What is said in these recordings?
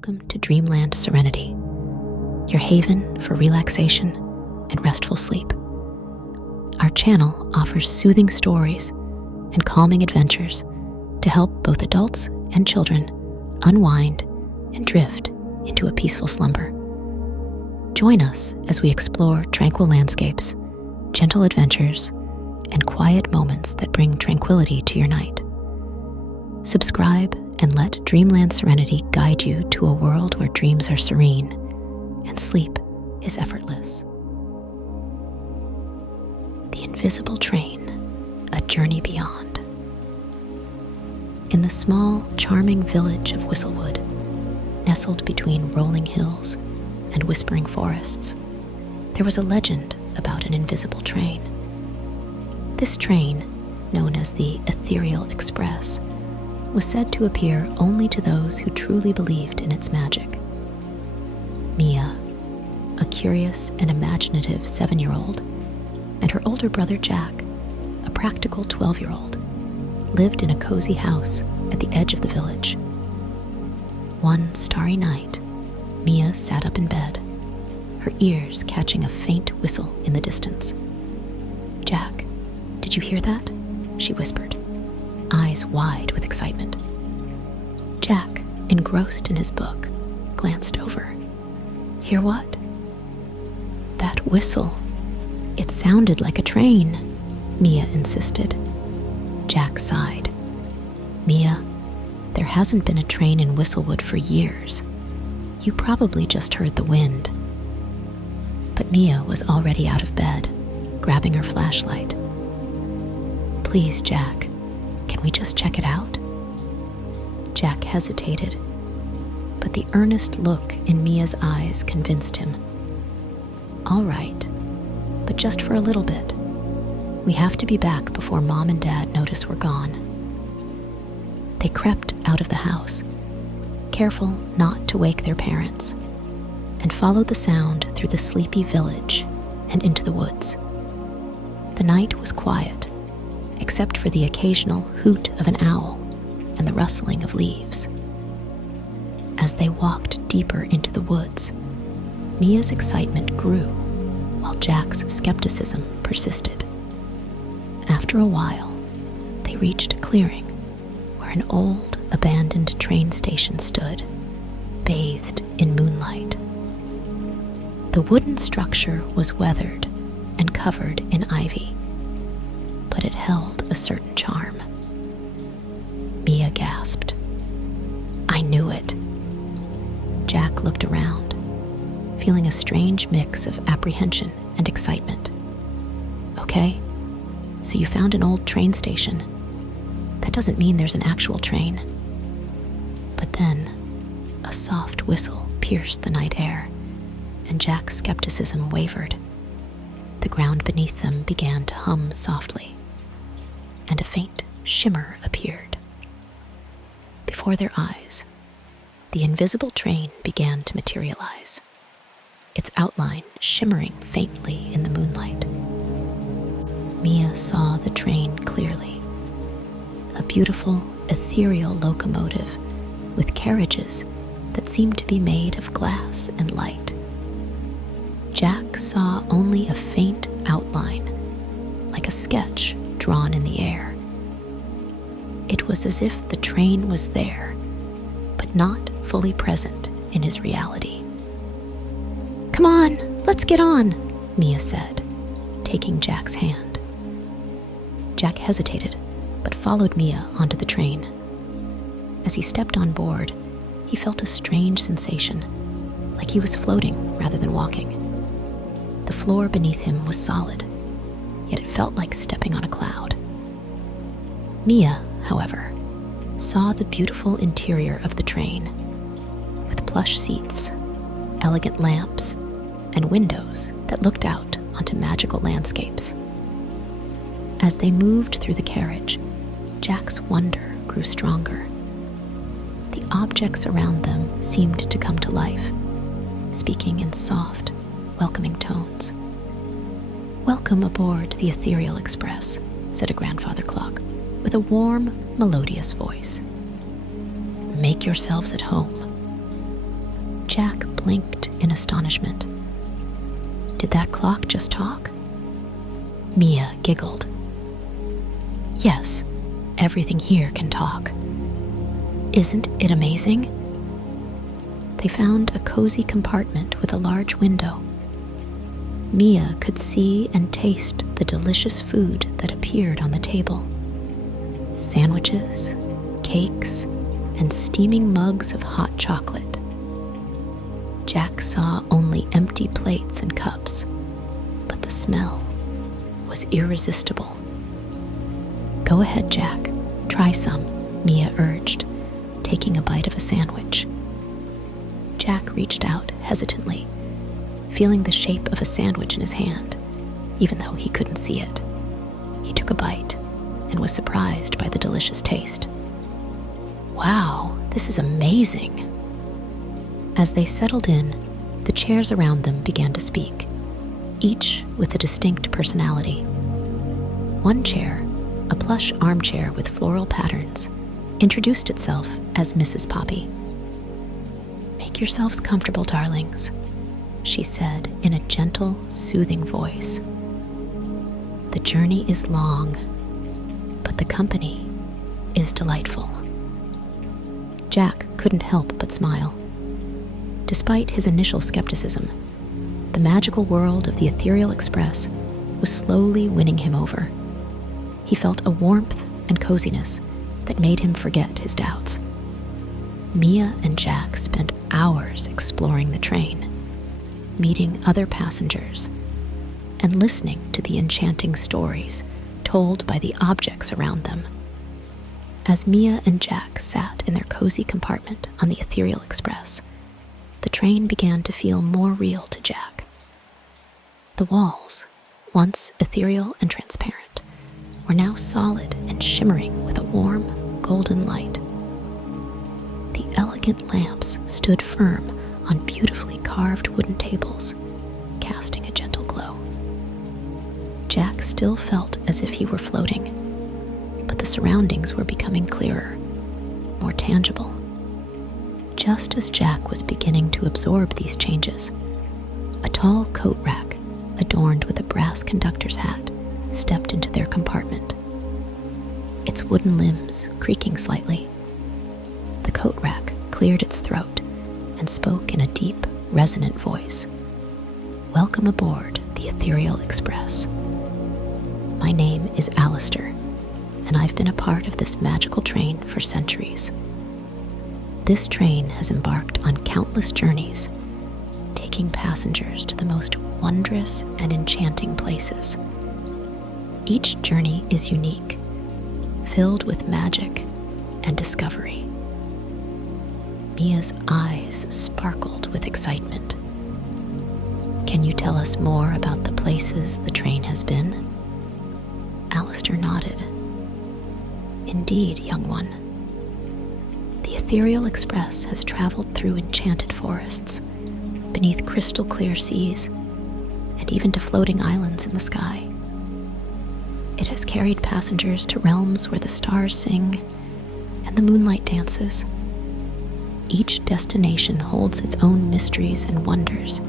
Welcome to Dreamland Serenity, your haven for relaxation and restful sleep. Our channel offers soothing stories and calming adventures to help both adults and children unwind and drift into a peaceful slumber. Join us as we explore tranquil landscapes, gentle adventures, and quiet moments that bring tranquility to your night. Subscribe and let Dreamland Serenity guide you to a world where dreams are serene and sleep is effortless. The Invisible Train, a journey beyond. In the small, charming village of Whistlewood, nestled between rolling hills and whispering forests, there was a legend about an invisible train. This train, known as the Ethereal Express, was said to appear only to those who truly believed in its magic. Mia, a curious and imaginative 7-year-old, and her older brother Jack, a practical 12-year-old, lived in a cozy house at the edge of the village. One starry night, Mia sat up in bed, her ears catching a faint whistle in the distance. "Jack, did you hear that?" she whispered, eyes wide with excitement. Jack, engrossed in his book, glanced over. "Hear what?" "That whistle. It sounded like a train," Mia insisted. Jack sighed. "Mia, there hasn't been a train in Whistlewood for years. You probably just heard the wind." But Mia was already out of bed, grabbing her flashlight. "Please, Jack, can we just check it out?" Jack hesitated, but the earnest look in Mia's eyes convinced him. "All right, but just for a little bit. We have to be back before Mom and Dad notice we're gone." They crept out of the house, careful not to wake their parents, and followed the sound through the sleepy village and into the woods. The night was quiet, except for the occasional hoot of an owl and the rustling of leaves. As they walked deeper into the woods, Mia's excitement grew while Jack's skepticism persisted. After a while, they reached a clearing where an old, abandoned train station stood, bathed in moonlight. The wooden structure was weathered and covered in ivy, but it held a certain charm. Mia gasped. "I knew it." Jack looked around, feeling a strange mix of apprehension and excitement. "Okay, so you found an old train station. That doesn't mean there's an actual train." But then, a soft whistle pierced the night air, and Jack's skepticism wavered. The ground beneath them began to hum softly, and a faint shimmer appeared. Before their eyes, the invisible train began to materialize, its outline shimmering faintly in the moonlight. Mia saw the train clearly, a beautiful, ethereal locomotive with carriages that seemed to be made of glass and light. Jack saw only a faint outline, like a sketch drawn in the air. It was as if the train was there, but not fully present in his reality. "Come on, let's get on," Mia said, taking Jack's hand. Jack hesitated, but followed Mia onto the train. As he stepped on board, he felt a strange sensation, like he was floating rather than walking. The floor beneath him was solid, yet it felt like stepping on a cloud. Mia, however, saw the beautiful interior of the train, with plush seats, elegant lamps, and windows that looked out onto magical landscapes. As they moved through the carriage, Jack's wonder grew stronger. The objects around them seemed to come to life, speaking in soft, welcoming tones. "Welcome aboard the Ethereal Express," said a grandfather clock, with a warm, melodious voice. "Make yourselves at home." Jack blinked in astonishment. Did that clock just talk? Mia giggled. Yes, everything here can talk. Isn't it amazing? They found a cozy compartment with a large window. Mia could see and taste the delicious food that appeared on the table. Sandwiches, cakes, and steaming mugs of hot chocolate. Jack saw only empty plates and cups, but the smell was irresistible. Go ahead, Jack. Try some, Mia urged, taking a bite of a sandwich. Jack reached out hesitantly, feeling the shape of a sandwich in his hand, even though he couldn't see it. He took a bite and was surprised by the delicious taste. Wow, this is amazing. As they settled in, the chairs around them began to speak, each with a distinct personality. One chair, a plush armchair with floral patterns, introduced itself as Mrs. Poppy. Make yourselves comfortable, darlings, she said in a gentle, soothing voice. The journey is long, but the company is delightful. Jack couldn't help but smile. Despite his initial skepticism, the magical world of the Ethereal Express was slowly winning him over. He felt a warmth and coziness that made him forget his doubts. Mia and Jack spent hours exploring the train, meeting other passengers, and listening to the enchanting stories told by the objects around them. As Mia and Jack sat in their cozy compartment on the Ethereal Express, the train began to feel more real to Jack. The walls, once ethereal and transparent, were now solid and shimmering with a warm, golden light. The elegant lamps stood firm on beautifully carved wooden tables, casting a gentle glow. Jack still felt as if he were floating, but the surroundings were becoming clearer, more tangible. Just as Jack was beginning to absorb these changes, a tall coat rack, adorned with a brass conductor's hat, stepped into their compartment, its wooden limbs creaking slightly. The coat rack cleared its throat and spoke in a deep, resonant voice. Welcome aboard the Ethereal Express. My name is Alistair, and I've been a part of this magical train for centuries. This train has embarked on countless journeys, taking passengers to the most wondrous and enchanting places. Each journey is unique, filled with magic and discovery. Mia's eyes sparkled with excitement. Can you tell us more about the places the train has been? Alistair nodded. Indeed, young one. The Ethereal Express has traveled through enchanted forests, beneath crystal clear seas, and even to floating islands in the sky. It has carried passengers to realms where the stars sing and the moonlight dances. Each destination holds its own mysteries and wonders,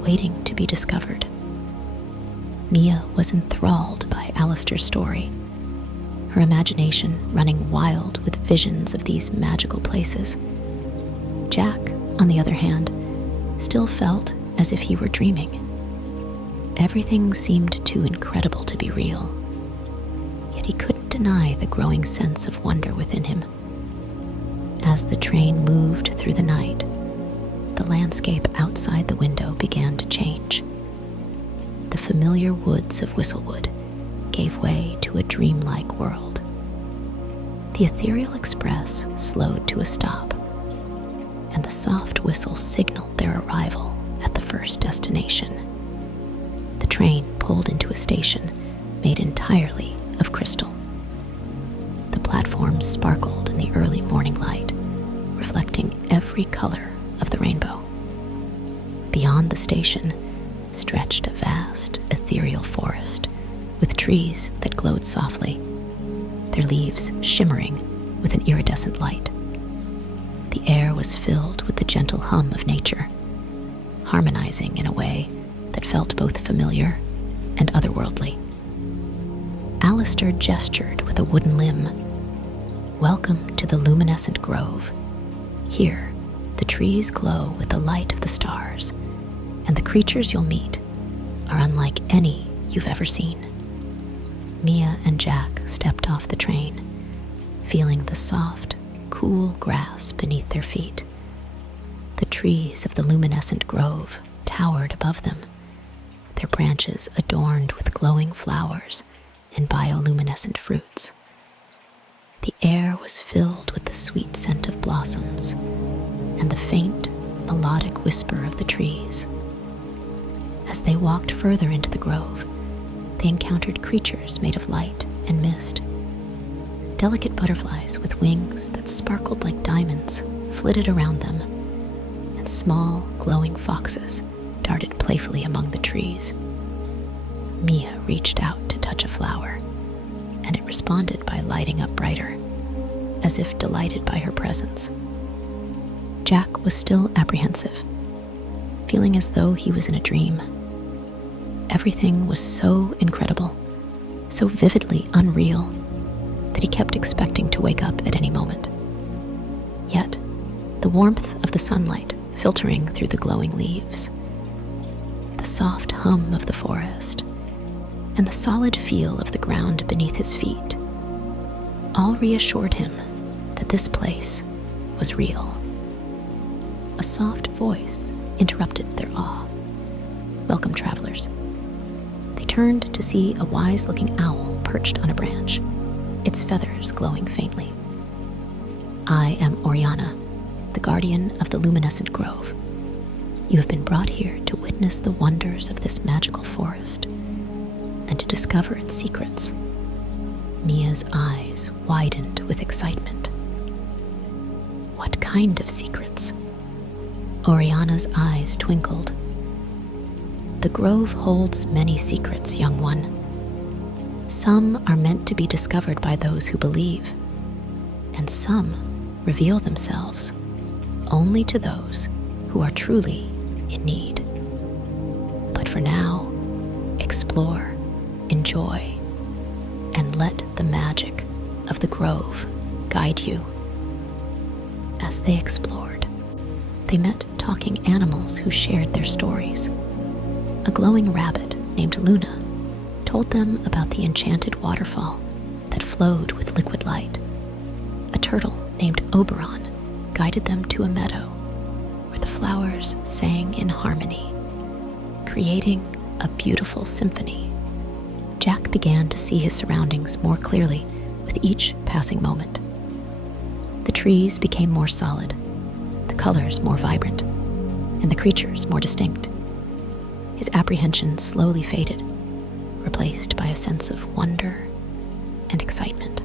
waiting to be discovered. Mia was enthralled by Alistair's story, her imagination running wild with visions of these magical places. Jack, on the other hand, still felt as if he were dreaming. Everything seemed too incredible to be real, yet he couldn't deny the growing sense of wonder within him. As the train moved through the night, the landscape outside the window began to change. The familiar woods of Whistlewood gave way to a dreamlike world. The Ethereal Express slowed to a stop, and the soft whistle signaled their arrival at the first destination. The train pulled into a station made entirely of crystal. The platforms sparkled in the early morning light, reflecting every color of the rainbow. Beyond the station stretched a vast, ethereal forest with trees that glowed softly, their leaves shimmering with an iridescent light. The air was filled with the gentle hum of nature, harmonizing in a way that felt both familiar and otherworldly. Alistair gestured with a wooden limb. "Welcome to the luminescent grove. Here, the trees glow with the light of the stars, and the creatures you'll meet are unlike any you've ever seen." Mia and Jack stepped off the train, feeling the soft, cool grass beneath their feet. The trees of the luminescent grove towered above them, their branches adorned with glowing flowers and bioluminescent fruits. The air was filled with the sweet scent of blossoms and the faint, melodic whisper of the trees. As they walked further into the grove, they encountered creatures made of light and mist. Delicate butterflies with wings that sparkled like diamonds flitted around them, and small, glowing foxes darted playfully among the trees. Mia reached out to touch a flower, and it responded by lighting up brighter, as if delighted by her presence. Jack was still apprehensive, feeling as though he was in a dream. Everything was so incredible, so vividly unreal, that he kept expecting to wake up at any moment. Yet, the warmth of the sunlight filtering through the glowing leaves, the soft hum of the forest, and the solid feel of the ground beneath his feet all reassured him that this place was real. A soft voice interrupted their awe. "Welcome, travelers." They turned to see a wise-looking owl perched on a branch, its feathers glowing faintly. "I am Oriana, the guardian of the luminescent grove. You have been brought here to witness the wonders of this magical forest and to discover its secrets." Mia's eyes widened with excitement. "What kind of secrets?" Oriana's eyes twinkled. "The grove holds many secrets, young one. Some are meant to be discovered by those who believe, and some reveal themselves only to those who are truly in need. But for now, explore, enjoy, and let the magic of the grove guide you." As they explored, they met talking animals who shared their stories. A glowing rabbit named Luna told them about the enchanted waterfall that flowed with liquid light. A turtle named Oberon guided them to a meadow where the flowers sang in harmony, creating a beautiful symphony. Jack began to see his surroundings more clearly with each passing moment. The trees became more solid, the colors more vibrant, and the creatures more distinct. His apprehension slowly faded, replaced by a sense of wonder and excitement.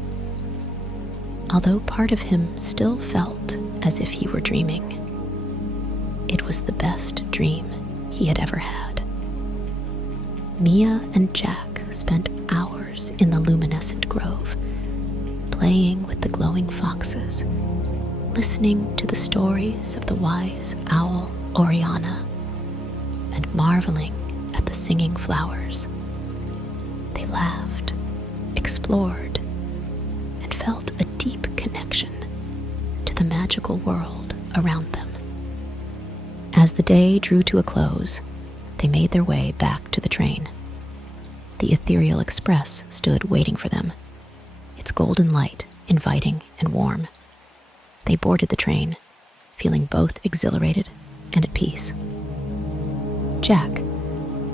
Although part of him still felt as if he were dreaming, it was the best dream he had ever had. Mia and Jack spent hours in the luminescent grove, playing with the glowing foxes, listening to the stories of the wise owl Oriana, and marveling at the singing flowers. They laughed, explored, and felt a deep connection to the magical world around them. As the day drew to a close, they made their way back to the train. The ethereal express stood waiting for them, its golden light inviting and warm. They boarded the train, feeling both exhilarated and at peace. Jack,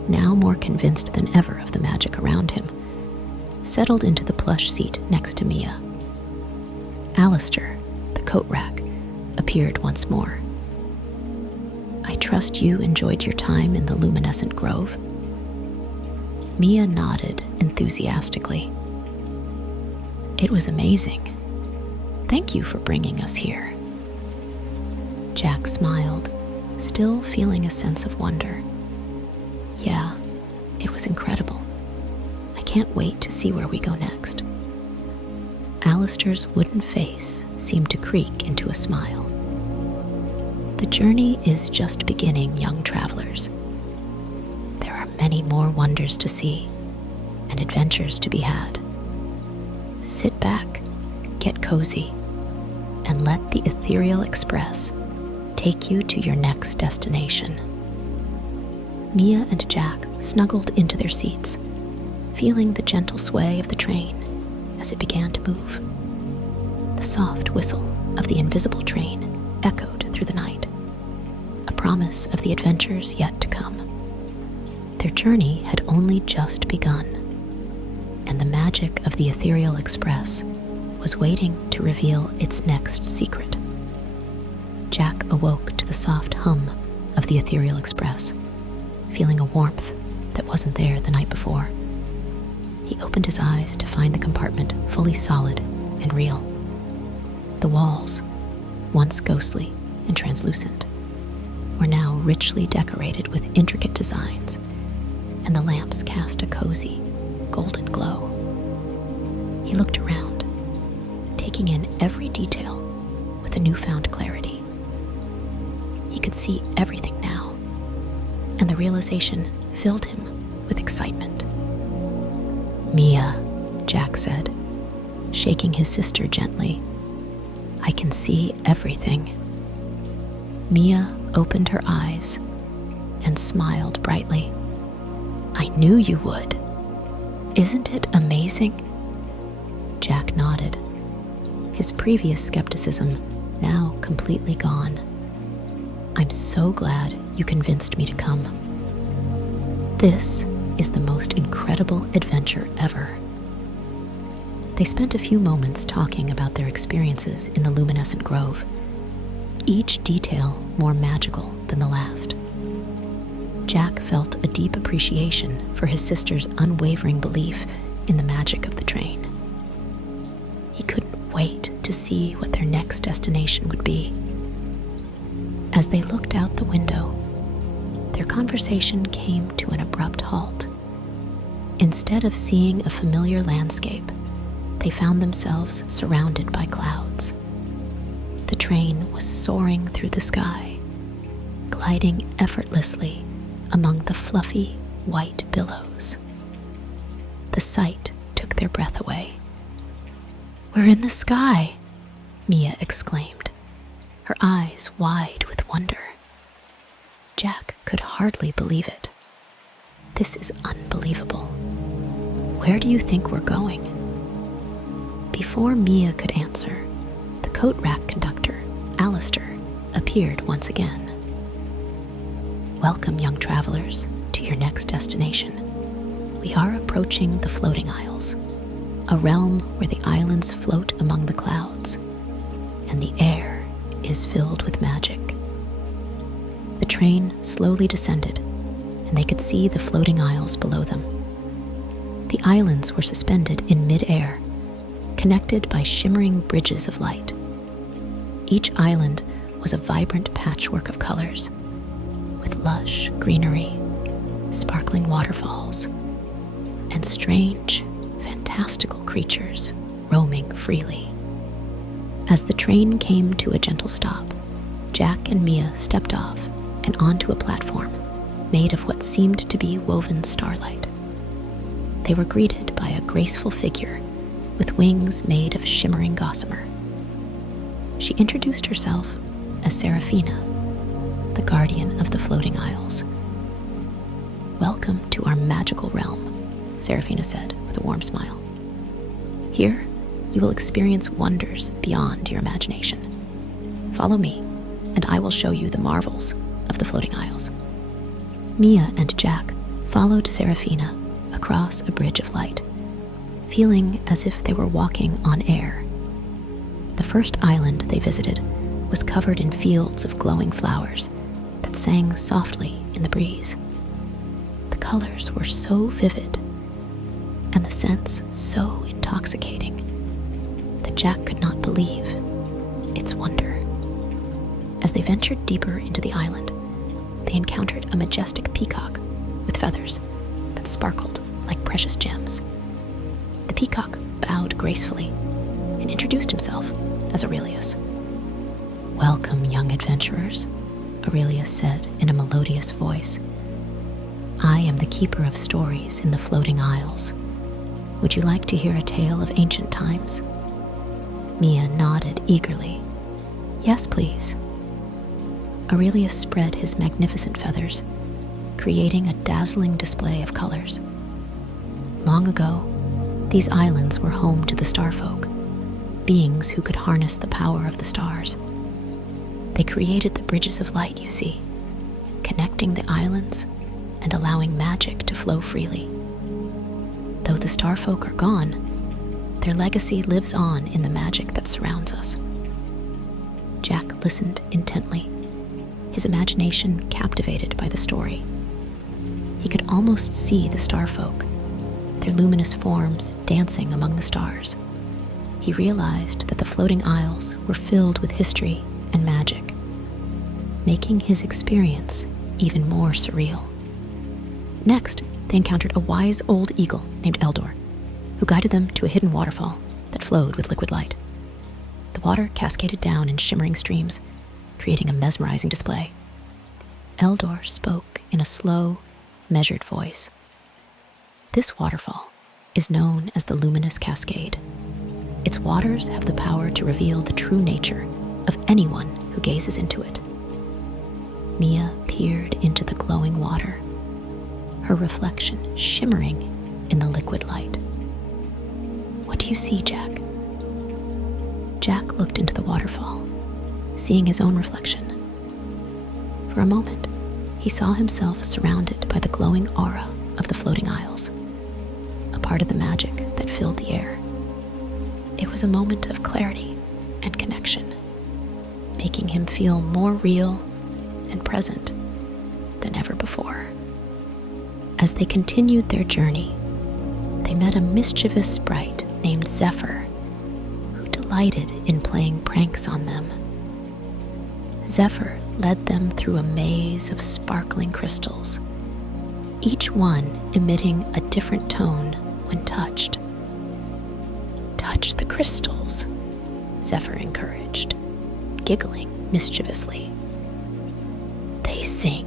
now more convinced than ever of the magic around him, settled into the plush seat next to Mia. Alistair, the coat rack, appeared once more. "I trust you enjoyed your time in the luminescent grove?" Mia nodded enthusiastically. "It was amazing. Thank you for bringing us here." Jack smiled, still feeling a sense of wonder. "Yeah, it was incredible. I can't wait to see where we go next." Alistair's wooden face seemed to creak into a smile. The journey is just beginning, young travelers. There are many more wonders to see and adventures to be had. Sit back, get cozy, and let the Ethereal Express take you to your next destination. Mia and Jack snuggled into their seats, feeling the gentle sway of the train as it began to move. The soft whistle of the invisible train echoed through the night, a promise of the adventures yet to come. Their journey had only just begun, and the magic of the Ethereal Express was waiting to reveal its next secret. Jack awoke to the soft hum of the Ethereal Express, feeling a warmth that wasn't there the night before. He opened his eyes to find the compartment fully solid and real. The walls, once ghostly and translucent, were now richly decorated with intricate designs, and the lamps cast a cozy, golden glow. He looked around, taking in every detail with a newfound clarity. He could see everything now, and the realization filled him with excitement. "Mia," Jack said, shaking his sister gently, "I can see everything." Mia opened her eyes and smiled brightly. "I knew you would. Isn't it amazing?" Jack nodded, his previous skepticism now completely gone. "I'm so glad you convinced me to come. This is the most incredible adventure ever." They spent a few moments talking about their experiences in the luminescent grove, each detail more magical than the last. Jack felt a deep appreciation for his sister's unwavering belief in the magic of the train. He couldn't wait to see what their next destination would be. As they looked out the window, their conversation came to an abrupt halt. Instead of seeing a familiar landscape, they found themselves surrounded by clouds. The train was soaring through the sky, gliding effortlessly among the fluffy white billows. The sight took their breath away. "We're in the sky," Mia exclaimed, her eyes wide with wonder. Jack could hardly believe it. "This is unbelievable. Where do you think we're going?" Before Mia could answer, the coat rack conductor, Alistair, appeared once again. "Welcome, young travelers, to your next destination. We are approaching the Floating Isles, a realm where the islands float among the clouds, and the air is filled with magic." The train slowly descended, and they could see the floating isles below them. The islands were suspended in mid-air, connected by shimmering bridges of light. Each island was a vibrant patchwork of colors, with lush greenery, sparkling waterfalls, and strange, fantastical creatures roaming freely. As the train came to a gentle stop, Jack and Mia stepped off and onto a platform made of what seemed to be woven starlight. They were greeted by a graceful figure with wings made of shimmering gossamer. She introduced herself as Seraphina, the guardian of the Floating Isles. "Welcome to our magical realm," Seraphina said with a warm smile. "Here, you will experience wonders beyond your imagination. Follow me, and I will show you the marvels of the Floating Isles." Mia and Jack followed Seraphina across a bridge of light, feeling as if they were walking on air. The first island they visited was covered in fields of glowing flowers that sang softly in the breeze. The colors were so vivid, and the scents so intoxicating, that Jack could not believe its wonder. As they ventured deeper into the island, they encountered a majestic peacock with feathers that sparkled like precious gems. The peacock bowed gracefully and introduced himself as Aurelius. "Welcome, young adventurers. Aurelia said in a melodious voice. "I am the keeper of stories in the floating isles. Would you like to hear a tale of ancient times?" Mia nodded eagerly. "Yes, please." Aurelius spread his magnificent feathers, creating a dazzling display of colors. Long ago, these islands were home to the starfolk, beings who could harness the power of the stars. They created the bridges of light you see, connecting the islands and allowing magic to flow freely. Though the starfolk are gone, their legacy lives on in the magic that surrounds us. Jack listened intently, his imagination captivated by the story. He could almost see the starfolk, their luminous forms dancing among the stars. He realized that the floating isles were filled with history and magic, making his experience even more surreal. Next, they encountered a wise old eagle named Eldor, who guided them to a hidden waterfall that flowed with liquid light. The water cascaded down in shimmering streams, creating a mesmerizing display. Eldor spoke in a slow, measured voice. "This waterfall is known as the Luminous Cascade. Its waters have the power to reveal the true nature of anyone who gazes into it." Mia peered into the glowing water, her reflection shimmering in the liquid light. "What do you see, Jack?" Jack looked into the waterfall, seeing his own reflection. For a moment, he saw himself surrounded by the glowing aura of the floating isles, a part of the magic that filled the air. It was a moment of clarity and connection, making him feel more real and present than ever before. As they continued their journey, they met a mischievous sprite named Zephyr, who delighted in playing pranks on them. Zephyr led them through a maze of sparkling crystals, each one emitting a different tone when touched. "Touch the crystals," Zephyr encouraged, giggling mischievously. "They sing."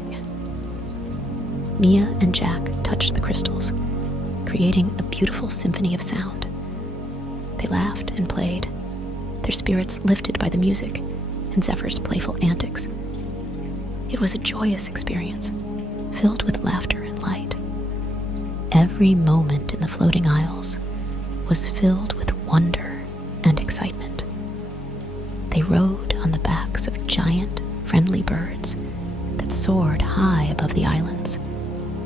Mia and Jack touched the crystals, creating a beautiful symphony of sound. They laughed and played, their spirits lifted by the music and Zephyr's playful antics. It was a joyous experience, filled with laughter and light. Every moment in the floating isles was filled with wonder and excitement. They rode on the backs of giant, friendly birds that soared high above the islands,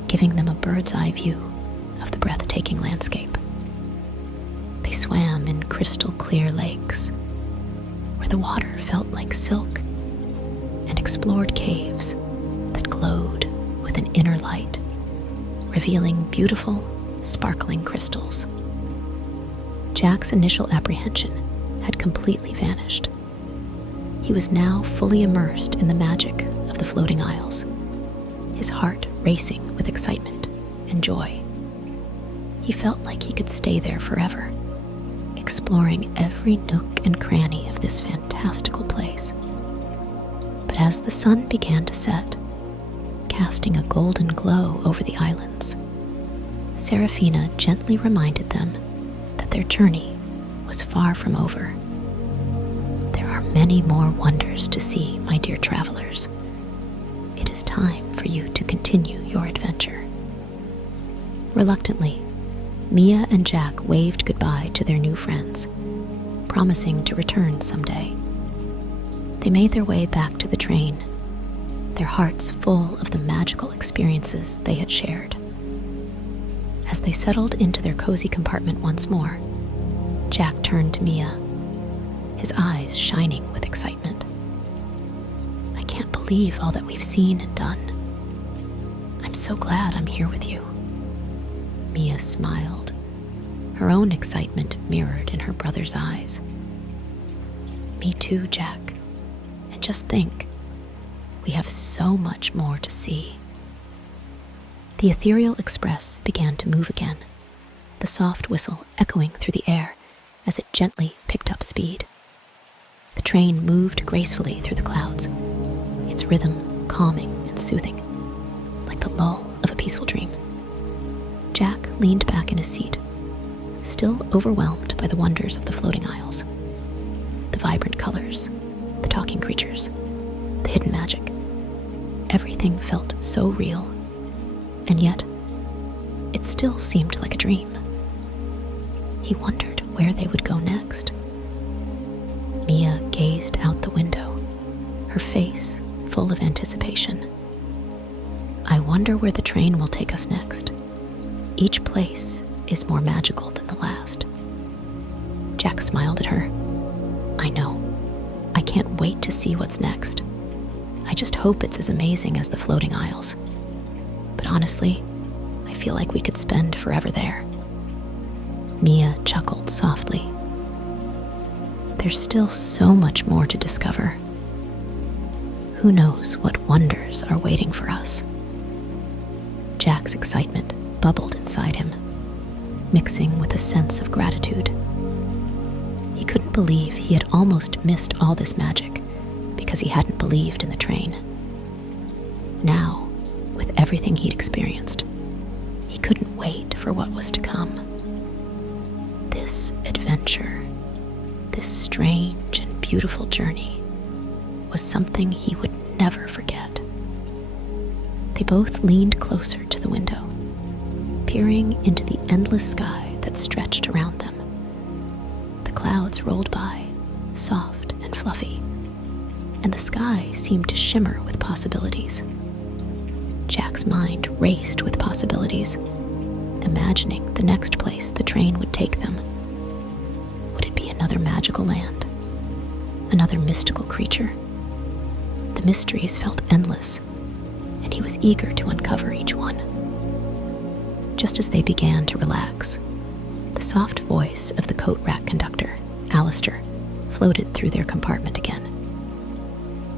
giving them a bird's-eye view of the breathtaking landscape. They swam in crystal-clear lakes, where the water felt like silk, and explored caves that glowed with an inner light, revealing beautiful, sparkling crystals. Jack's initial apprehension had completely vanished. He was now fully immersed in the magic of the floating isles, his heart racing with excitement and joy. He felt like he could stay there forever, exploring every nook and cranny of this fantastical place. But as the sun began to set, casting a golden glow over the islands, Seraphina gently reminded them that their journey was far from over. "There are many more wonders to see, my dear travelers. It is time for you to continue your adventure." Reluctantly, Mia and Jack waved goodbye to their new friends, promising to return someday. They made their way back to the train, their hearts full of the magical experiences they had shared. As they settled into their cozy compartment once more, Jack turned to Mia, his eyes shining with excitement. "I can't believe all that we've seen and done. I'm so glad I'm here with you." Mia smiled, her own excitement mirrored in her brother's eyes. "Me too, Jack. And just think, we have so much more to see." The ethereal express began to move again, the soft whistle echoing through the air as it gently picked up speed. The train moved gracefully through the clouds, its rhythm calming and soothing, like the lull of a peaceful dream. Jack leaned back in his seat, still overwhelmed by the wonders of the floating aisles. The vibrant colors, the talking creatures, the hidden magic. Everything felt so real, and yet it still seemed like a dream. He wondered where they would go next. Mia gazed out the window, her face full of anticipation. I wonder where the train will take us next. Each place is more magical than the last. Jack smiled at her. I know. I can't wait to see what's next. I just hope it's as amazing as the floating aisles. But honestly, I feel like we could spend forever there. Mia chuckled softly. There's still so much more to discover. Who knows what wonders are waiting for us? Jack's excitement bubbled inside him, mixing with a sense of gratitude. He couldn't believe he had almost missed all this magic because he hadn't believed in the train. Now, with everything he'd experienced, he couldn't wait for what was to come. This adventure, this strange and beautiful journey, was something he would never forget. They both leaned closer to the window, peering into the endless sky that stretched around them. The clouds rolled by, soft and fluffy, and the sky seemed to shimmer with possibilities. Jack's mind raced with possibilities, imagining the next place the train would take them. Would it be another magical land? Another mystical creature? The mysteries felt endless, and he was eager to uncover each one. Just as they began to relax, the soft voice of the coat rack conductor, Alistair, floated through their compartment again.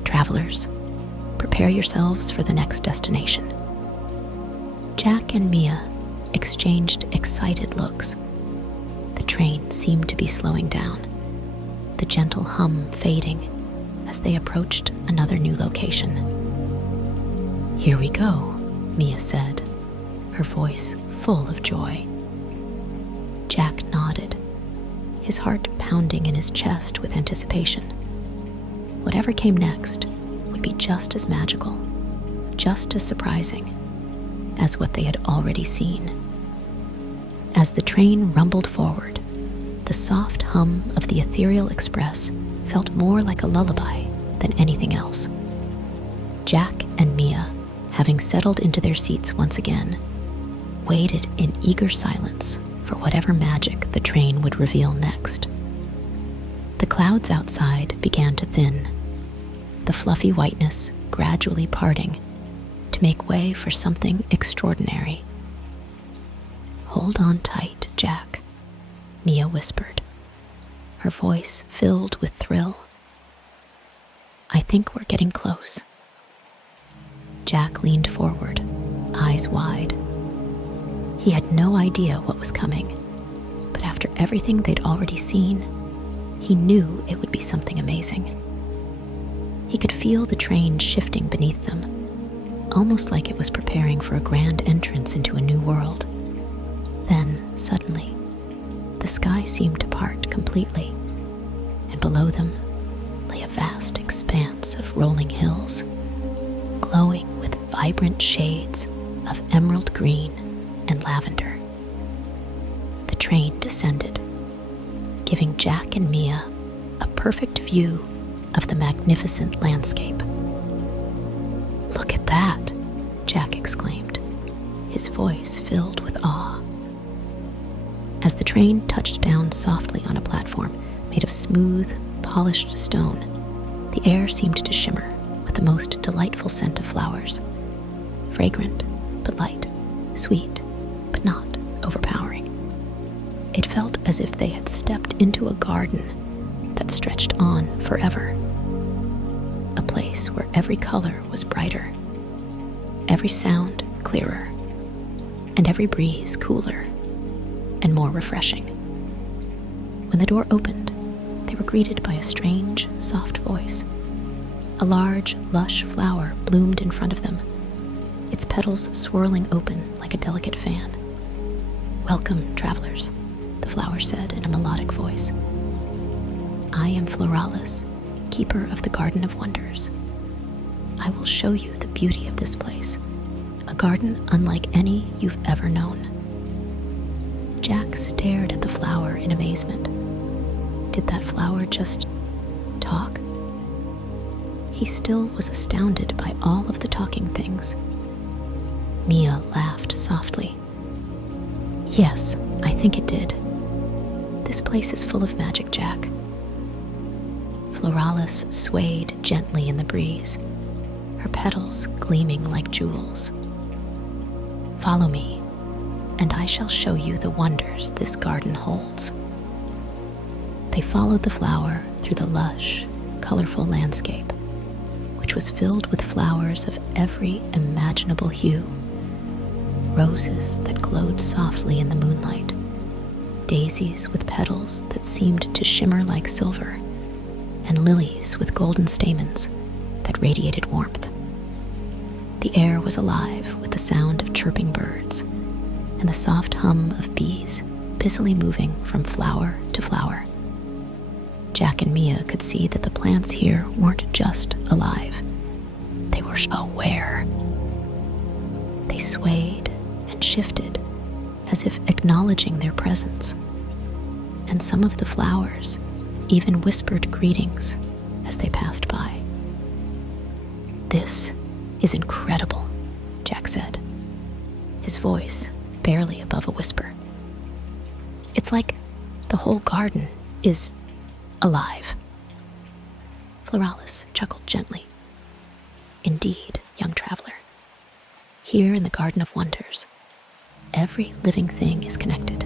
Travelers, prepare yourselves for the next destination. Jack and Mia exchanged excited looks. The train seemed to be slowing down, the gentle hum fading as they approached another new location. Here we go, Mia said, her voice full of joy. Jack nodded, his heart pounding in his chest with anticipation. Whatever came next would be just as magical, just as surprising as what they had already seen. As the train rumbled forward, the soft hum of the ethereal express felt more like a lullaby than anything else. Jack and Mia, having settled into their seats once again, waited in eager silence for whatever magic the train would reveal next. The clouds outside began to thin, the fluffy whiteness gradually parting to make way for something extraordinary. Hold on tight, Jack, Mia whispered, her voice filled with thrill. I think we're getting close. Jack leaned forward, eyes wide. He had no idea what was coming, but after everything they'd already seen, he knew it would be something amazing. He could feel the train shifting beneath them, almost like it was preparing for a grand entrance into a new world. Then, suddenly, the sky seemed to part completely, and below them lay a vast expanse of rolling hills, glowing with vibrant shades of emerald green and lavender. The train descended, giving Jack and Mia a perfect view of the magnificent landscape. Look at that, Jack exclaimed, his voice filled with awe. As the train touched down softly on a platform made of smooth, polished stone, the air seemed to shimmer with the most delightful scent of flowers, fragrant but light, sweet but not overpowering. It felt as if they had stepped into a garden that stretched on forever, a place where every color was brighter, every sound clearer, and every breeze cooler and more refreshing. When the door opened, they were greeted by a strange, soft voice. A large, lush flower bloomed in front of them, its petals swirling open like a delicate fan. "Welcome, travelers," the flower said in a melodic voice. "I am Floralis, keeper of the Garden of Wonders. I will show you the beauty of this place, a garden unlike any you've ever known." Jack stared at the flower in amazement. Did that flower just talk? He still was astounded by all of the talking things. Mia laughed softly. "Yes, I think it did. This place is full of magic, Jack." Floralis swayed gently in the breeze, her petals gleaming like jewels. "Follow me, and I shall show you the wonders this garden holds." They followed the flower through the lush, colorful landscape, which was filled with flowers of every imaginable hue. Roses that glowed softly in the moonlight, daisies with petals that seemed to shimmer like silver, and lilies with golden stamens that radiated warmth. The air was alive with the sound of chirping birds and the soft hum of bees busily moving from flower to flower. Jack and Mia could see that the plants here weren't just alive, they were aware. They swayed and shifted as if acknowledging their presence, and some of the flowers even whispered greetings as they passed by. "This is incredible," Jack said, his voice barely above a whisper. "It's like the whole garden is alive." Floralis chuckled gently. "Indeed, young traveler. Here in the Garden of Wonders, every living thing is connected,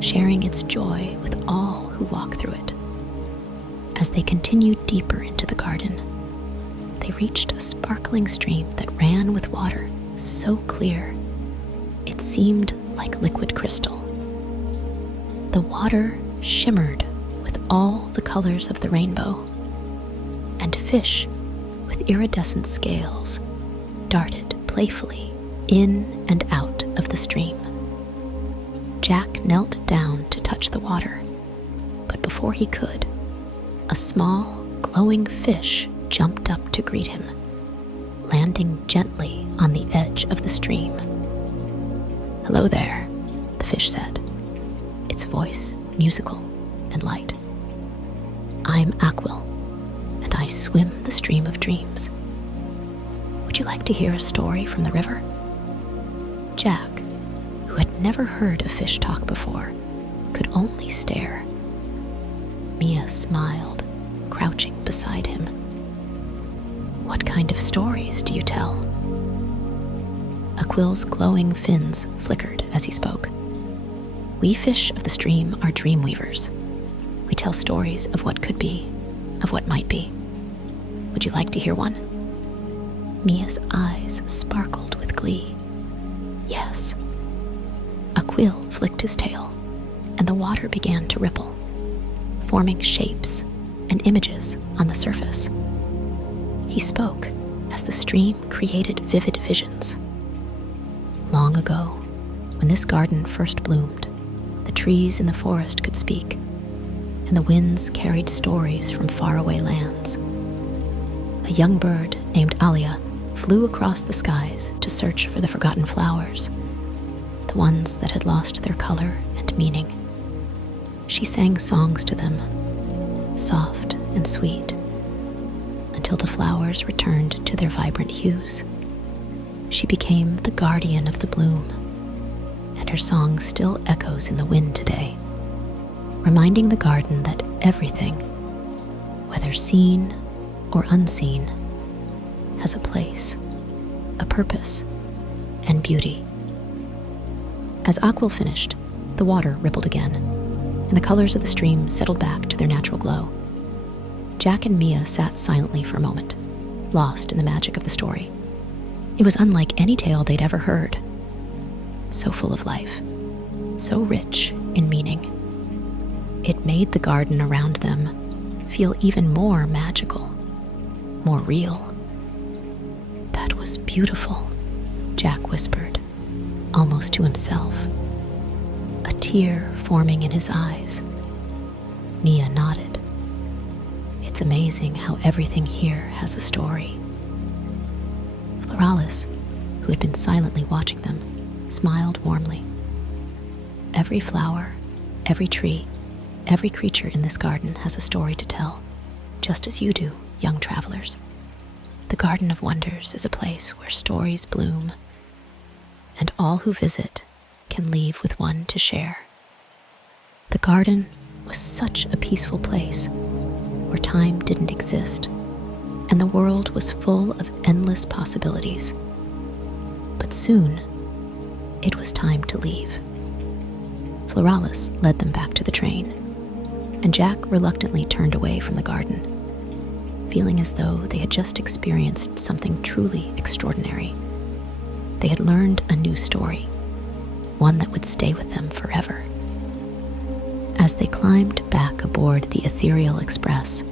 sharing its joy with all who walk through it." As they continued deeper into the garden, they reached a sparkling stream that ran with water so clear it seemed like liquid crystal. The water shimmered with all the colors of the rainbow, and fish with iridescent scales darted playfully in and out of the stream. Jack knelt down to touch the water, but before he could, a small, glowing fish jumped up to greet him, landing gently on the edge of the stream. "Hello there," the fish said, its voice musical and light. "I'm Aquil, and I swim the stream of dreams. Would you like to hear a story from the river?" Jack, who had never heard a fish talk before, could only stare. Mia smiled, crouching beside him. "What kind of stories do you tell?" Aquil's glowing fins flickered as he spoke. "We fish of the stream are dream weavers. We tell stories of what could be, of what might be. Would you like to hear one?" Mia's eyes sparkled with glee. "Yes." Aquil flicked his tail, and the water began to ripple, forming shapes and images on the surface. He spoke as the stream created vivid visions. Long ago, when this garden first bloomed, the trees in the forest could speak, and the winds carried stories from faraway lands. A young bird named Alia flew across the skies to search for the forgotten flowers, the ones that had lost their color and meaning. She sang songs to them, soft and sweet, until the flowers returned to their vibrant hues. She became the guardian of the bloom, and her song still echoes in the wind today, reminding the garden that everything, whether seen or unseen, has a place, a purpose, and beauty. As Aquil finished, the water rippled again, and the colors of the stream settled back to their natural glow. Jack and Mia sat silently for a moment, lost in the magic of the story. It was unlike any tale they'd ever heard. So full of life, so rich in meaning. It made the garden around them feel even more magical, more real. "That was beautiful," Jack whispered, almost to himself, a tear forming in his eyes. Mia nodded. "It's amazing how everything here has a story." Floralis, who had been silently watching them, smiled warmly. "Every flower, every tree, every creature in this garden has a story to tell, just as you do, young travelers. The Garden of Wonders is a place where stories bloom, and all who visit can leave with one to share." The garden was such a peaceful place, where time didn't exist, and the world was full of endless possibilities. But soon, it was time to leave. Floralis led them back to the train, and Jack reluctantly turned away from the garden, feeling as though they had just experienced something truly extraordinary. They had learned a new story, one that would stay with them forever. As they climbed back aboard the ethereal express,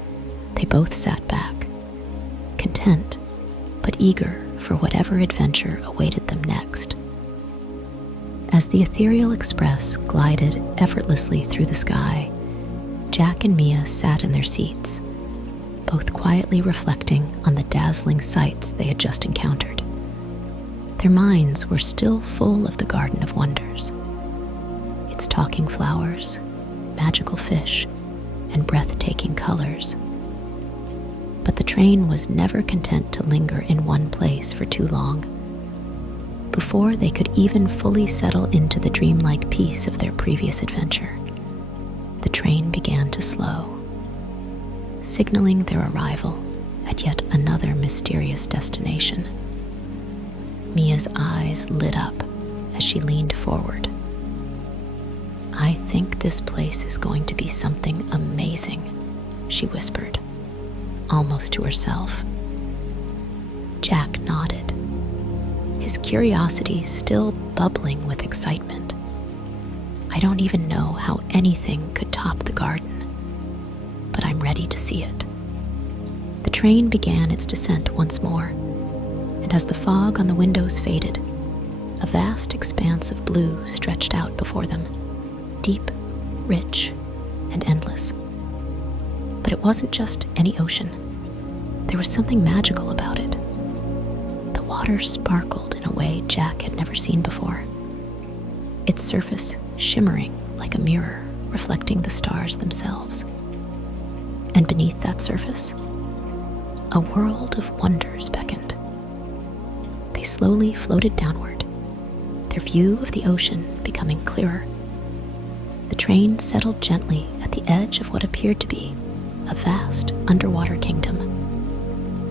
they both sat back, content but eager for whatever adventure awaited them next. As the ethereal express glided effortlessly through the sky, Jack and Mia sat in their seats, both quietly reflecting on the dazzling sights they had just encountered. Their minds were still full of the Garden of Wonders, its talking flowers, magical fish, and breathtaking colors. But the train was never content to linger in one place for too long. Before they could even fully settle into the dreamlike peace of their previous adventure, the train began to slow, signaling their arrival at yet another mysterious destination. Mia's eyes lit up as she leaned forward. "I think this place is going to be something amazing," she whispered, almost to herself. Jack nodded, his curiosity still bubbling with excitement. "I don't even know how anything could top the garden, but I'm ready to see it." The train began its descent once more, and as the fog on the windows faded, a vast expanse of blue stretched out before them, deep, rich, and endless. But it wasn't just any ocean. There was something magical about it. The water sparkled in a way Jack had never seen before, its surface shimmering like a mirror reflecting the stars themselves. And beneath that surface, a world of wonders beckoned. They slowly floated downward, their view of the ocean becoming clearer. The train settled gently at the edge of what appeared to be a vast underwater kingdom.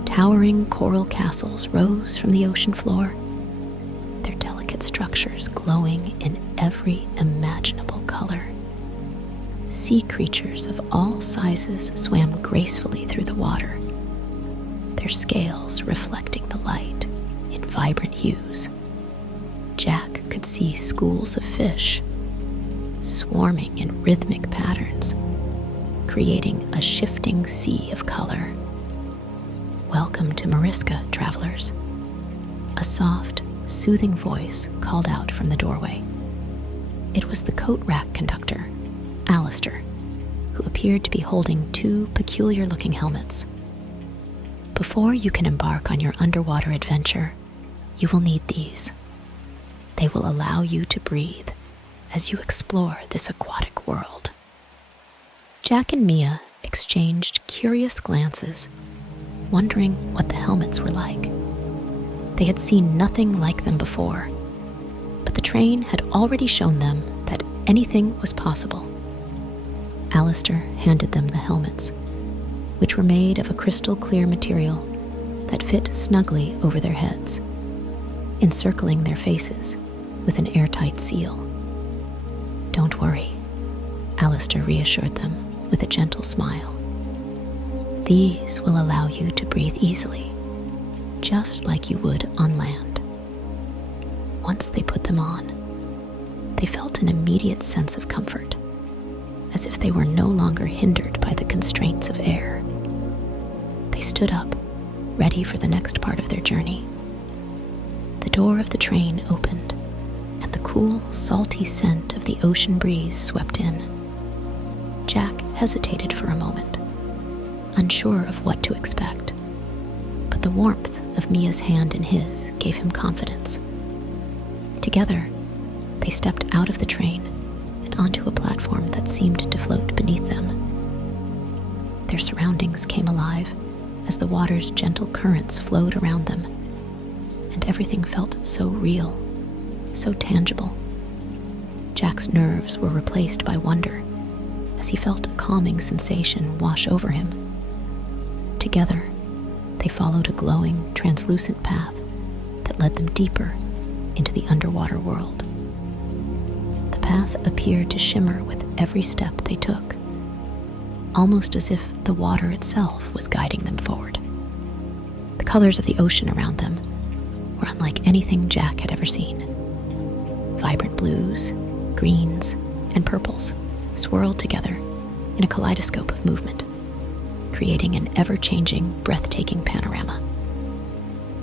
Towering coral castles rose from the ocean floor, their delicate structures glowing in every imaginable color. Sea creatures of all sizes swam gracefully through the water, their scales reflecting the light in vibrant hues. Jack could see schools of fish swarming in rhythmic patterns, creating a shifting sea of color. "Welcome to Mariska, travelers," a soft, soothing voice called out from the doorway. It was the coat rack conductor, Alistair, who appeared to be holding two peculiar-looking helmets. "Before you can embark on your underwater adventure, you will need these. They will allow you to breathe as you explore this aquatic world." Jack and Mia exchanged curious glances, wondering what the helmets were like. They had seen nothing like them before, but the train had already shown them that anything was possible. Alistair handed them the helmets, which were made of a crystal-clear material that fit snugly over their heads, encircling their faces with an airtight seal. "Don't worry," Alistair reassured them with a gentle smile. "These will allow you to breathe easily, just like you would on land." Once they put them on, they felt an immediate sense of comfort, as if they were no longer hindered by the constraints of air. They stood up, ready for the next part of their journey. The door of the train opened, and the cool, salty scent of the ocean breeze swept in. Jack hesitated for a moment, unsure of what to expect, but the warmth of Mia's hand in his gave him confidence. Together, they stepped out of the train and onto a platform that seemed to float beneath them. Their surroundings came alive as the water's gentle currents flowed around them, and everything felt so real, so tangible. Jack's nerves were replaced by wonder as he felt a calming sensation wash over him. Together, they followed a glowing, translucent path that led them deeper into the underwater world. The path appeared to shimmer with every step they took, almost as if the water itself was guiding them forward. The colors of the ocean around them were unlike anything Jack had ever seen. Vibrant blues, greens, and purples swirled together in a kaleidoscope of movement, creating an ever-changing, breathtaking panorama.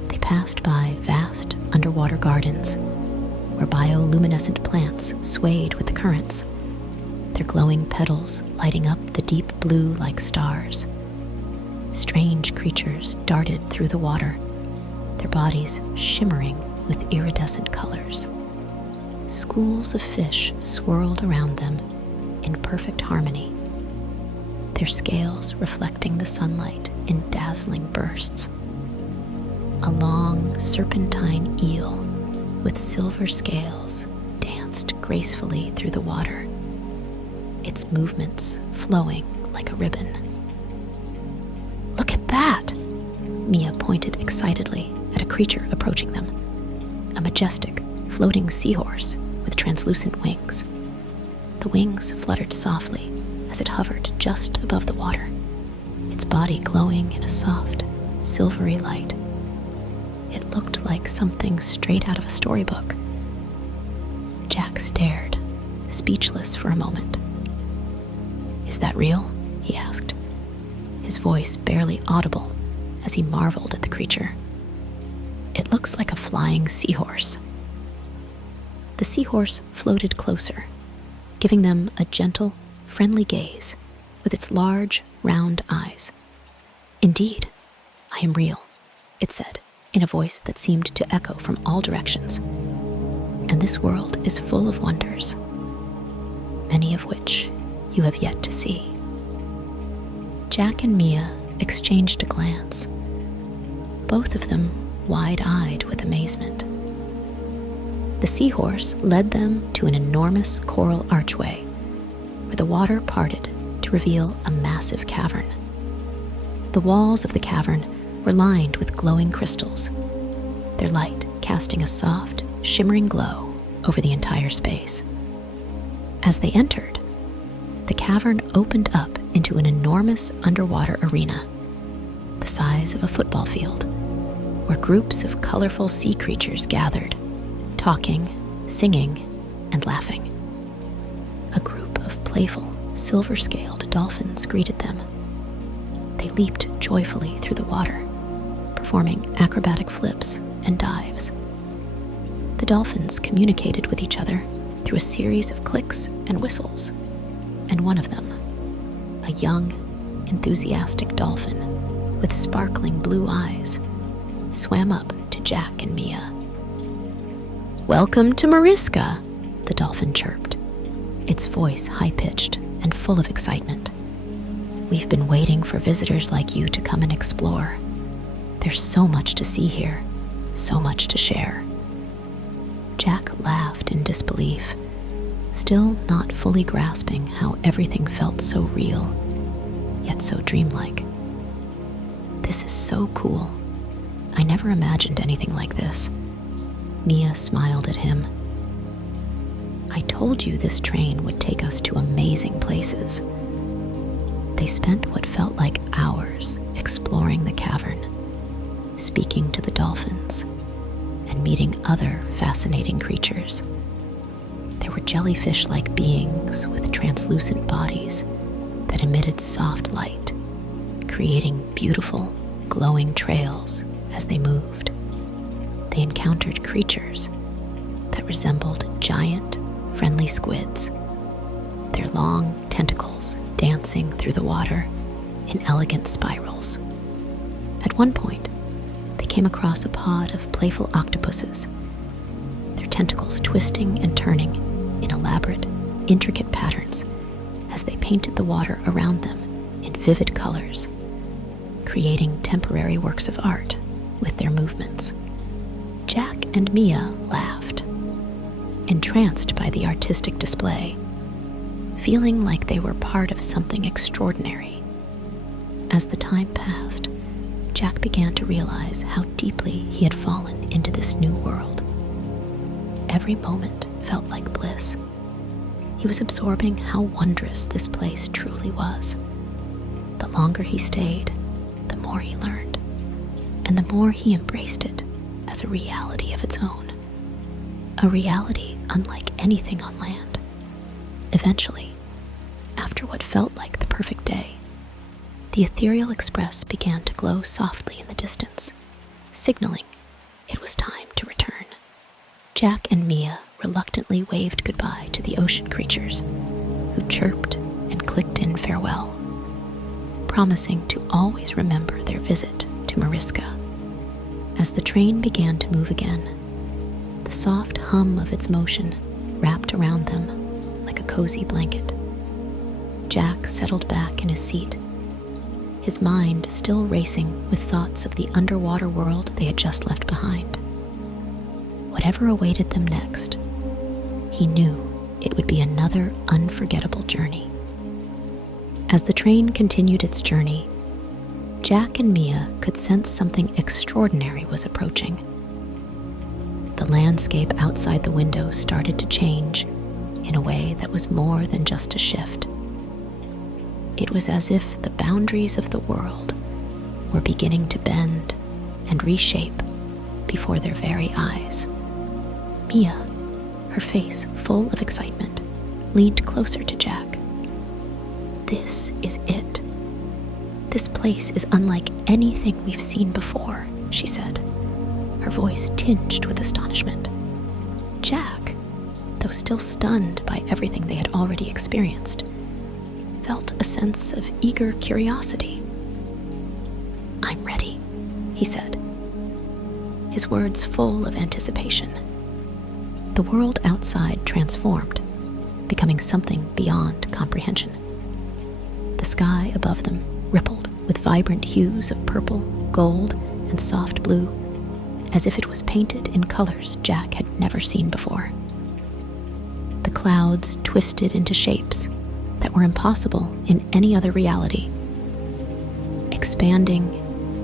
They passed by vast underwater gardens where bioluminescent plants swayed with the currents, their glowing petals lighting up the deep blue like stars. Strange creatures darted through the water, their bodies shimmering with iridescent colors. Schools of fish swirled around them in perfect harmony, their scales reflecting the sunlight in dazzling bursts. A long, serpentine eel with silver scales danced gracefully through the water, its movements flowing like a ribbon. "Look at that!" Mia pointed excitedly at a creature approaching them, a majestic, floating seahorse with translucent wings. The wings fluttered softly as it hovered just above the water, its body glowing in a soft, silvery light. It looked like something straight out of a storybook. Jack stared, speechless for a moment. "Is that real?" he asked, his voice barely audible as he marveled at the creature. "It looks like a flying seahorse." The seahorse floated closer, giving them a gentle, friendly gaze with its large, round eyes. "Indeed, I am real," it said in a voice that seemed to echo from all directions. "And this world is full of wonders, many of which you have yet to see." Jack and Mia exchanged a glance, both of them wide-eyed with amazement. The seahorse led them to an enormous coral archway where the water parted to reveal a massive cavern. The walls of the cavern were lined with glowing crystals, their light casting a soft, shimmering glow over the entire space. As they entered, the cavern opened up into an enormous underwater arena, the size of a football field, where groups of colorful sea creatures gathered, talking, singing, and laughing. A group of playful, silver-scaled dolphins greeted them. They leaped joyfully through the water, performing acrobatic flips and dives. The dolphins communicated with each other through a series of clicks and whistles, and one of them, a young, enthusiastic dolphin with sparkling blue eyes, swam up to Jack and Mia. "Welcome to Mariska," the dolphin chirped, its voice high-pitched and full of excitement. "We've been waiting for visitors like you to come and explore. There's so much to see here, so much to share." Jack laughed in disbelief, still not fully grasping how everything felt so real, yet so dreamlike. "This is so cool. I never imagined anything like this." Mia smiled at him. "I told you this train would take us to amazing places." They spent what felt like hours exploring the cavern, speaking to the dolphins, and meeting other fascinating creatures. There were jellyfish-like beings with translucent bodies that emitted soft light, creating beautiful, glowing trails as they moved. They encountered creatures that resembled giant, friendly squids, their long tentacles dancing through the water in elegant spirals. At one point, they came across a pod of playful octopuses, their tentacles twisting and turning in elaborate, intricate patterns as they painted the water around them in vivid colors, creating temporary works of art with their movements. Jack and Mia laughed, entranced by the artistic display, feeling like they were part of something extraordinary. As the time passed, Jack began to realize how deeply he had fallen into this new world. Every moment felt like bliss. He was absorbing how wondrous this place truly was. The longer he stayed, the more he learned, and the more he embraced it as a reality of its own. A reality unlike anything on land. Eventually, after what felt like the perfect day, the ethereal express began to glow softly in the distance, signaling it was time to return. Jack and Mia reluctantly waved goodbye to the ocean creatures, who chirped and clicked in farewell, promising to always remember their visit to Mariska. As the train began to move again, the soft hum of its motion wrapped around them like a cozy blanket. Jack settled back in his seat, his mind still racing with thoughts of the underwater world they had just left behind. Whatever awaited them next, he knew it would be another unforgettable journey. As the train continued its journey, Jack and Mia could sense something extraordinary was approaching. The landscape outside the window started to change in a way that was more than just a shift. It was as if the boundaries of the world were beginning to bend and reshape before their very eyes. Mia, her face full of excitement, leaned closer to Jack. "This is it. This place is unlike anything we've seen before," she said, her voice tinged with astonishment. Jack, though still stunned by everything they had already experienced, felt a sense of eager curiosity. "I'm ready," he said, his words full of anticipation. The world outside transformed, becoming something beyond comprehension. The sky above them rippled with vibrant hues of purple, gold, and soft blue, as if it was painted in colors Jack had never seen before. The clouds twisted into shapes that were impossible in any other reality, expanding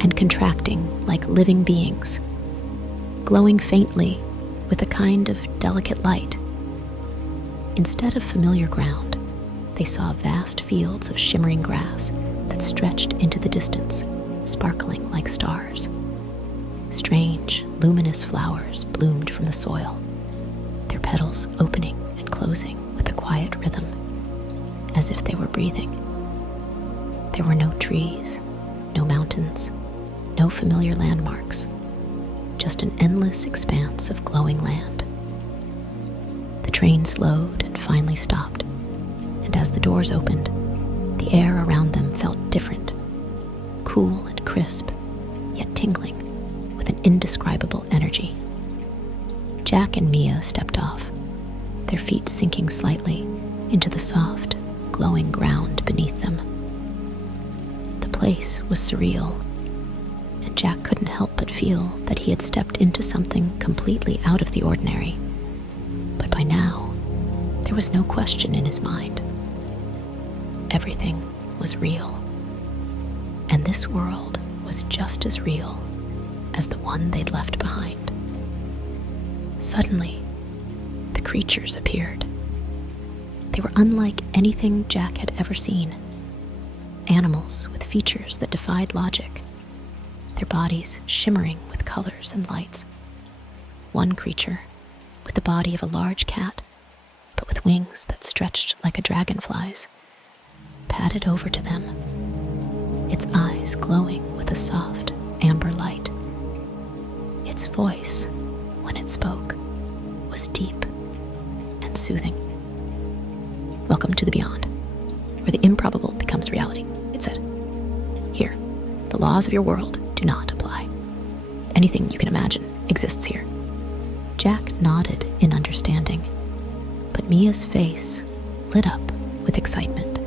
and contracting like living beings, glowing faintly with a kind of delicate light. Instead of familiar ground, they saw vast fields of shimmering grass that stretched into the distance, sparkling like stars. Strange, luminous flowers bloomed from the soil, their petals opening and closing with a quiet rhythm, as if they were breathing. There were no trees, no mountains, no familiar landmarks, just an endless expanse of glowing land. The train slowed and finally stopped, and as the doors opened, the air around them felt different, cool and crisp, yet tingling with an indescribable energy. Jack and Mia stepped off, their feet sinking slightly into the soft, glowing ground beneath them. The place was surreal, and Jack couldn't help but feel that he had stepped into something completely out of the ordinary. But by now, there was no question in his mind. Everything was real, and this world was just as real as the one they'd left behind. Suddenly, the creatures appeared. They were unlike anything Jack had ever seen. Animals with features that defied logic, their bodies shimmering with colors and lights. One creature, with the body of a large cat, but with wings that stretched like a dragonfly's, padded over to them, its eyes glowing with a soft, amber light. Its voice, when it spoke, was deep and soothing. "Welcome to the beyond, where the improbable becomes reality," it said. "Here, the laws of your world do not apply. Anything you can imagine exists here." Jack nodded in understanding, but Mia's face lit up with excitement.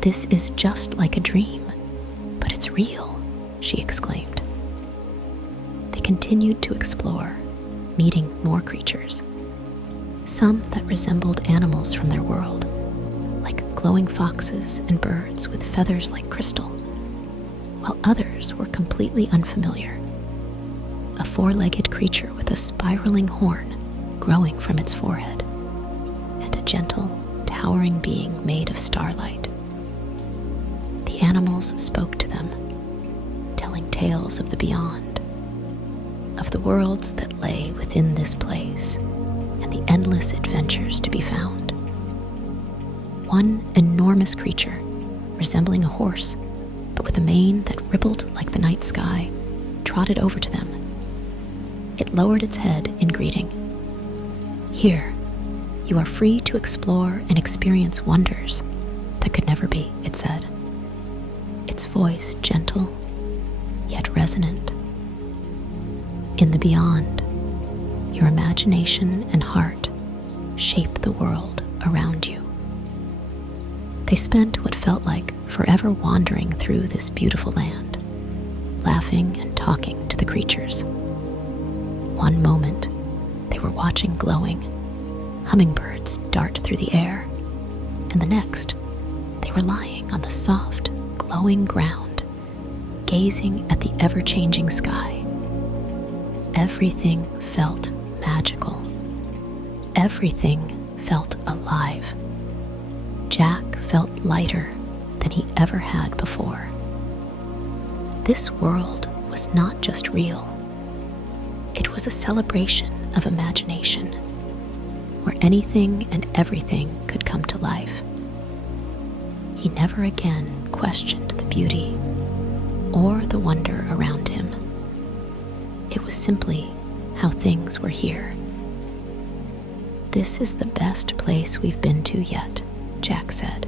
"This is just like a dream, but it's real," she exclaimed. They continued to explore, meeting more creatures, some that resembled animals from their world, like glowing foxes and birds with feathers like crystal, while others were completely unfamiliar. A four-legged creature with a spiraling horn growing from its forehead, and a gentle, towering being made of starlight. The animals spoke to them, telling tales of the beyond, of the worlds that lay within this place, and the endless adventures to be found. One enormous creature, resembling a horse, but with a mane that rippled like the night sky, trotted over to them. It lowered its head in greeting. "Here, you are free to explore and experience wonders that could never be," it said. Its voice gentle, yet resonant. "In the beyond, your imagination and heart shape the world around you." They spent what felt like forever wandering through this beautiful land, laughing and talking to the creatures. One moment, they were watching glowing hummingbirds dart through the air, and the next, they were lying on the soft, glowing ground, gazing at the ever-changing sky. Everything felt magical. Everything felt alive. Jack felt lighter than he ever had before. This world was not just real. It was a celebration of imagination, where anything and everything could come to life. He never again questioned the beauty or the wonder around him. It was simply how things were here. "This is the best place we've been to yet," Jack said,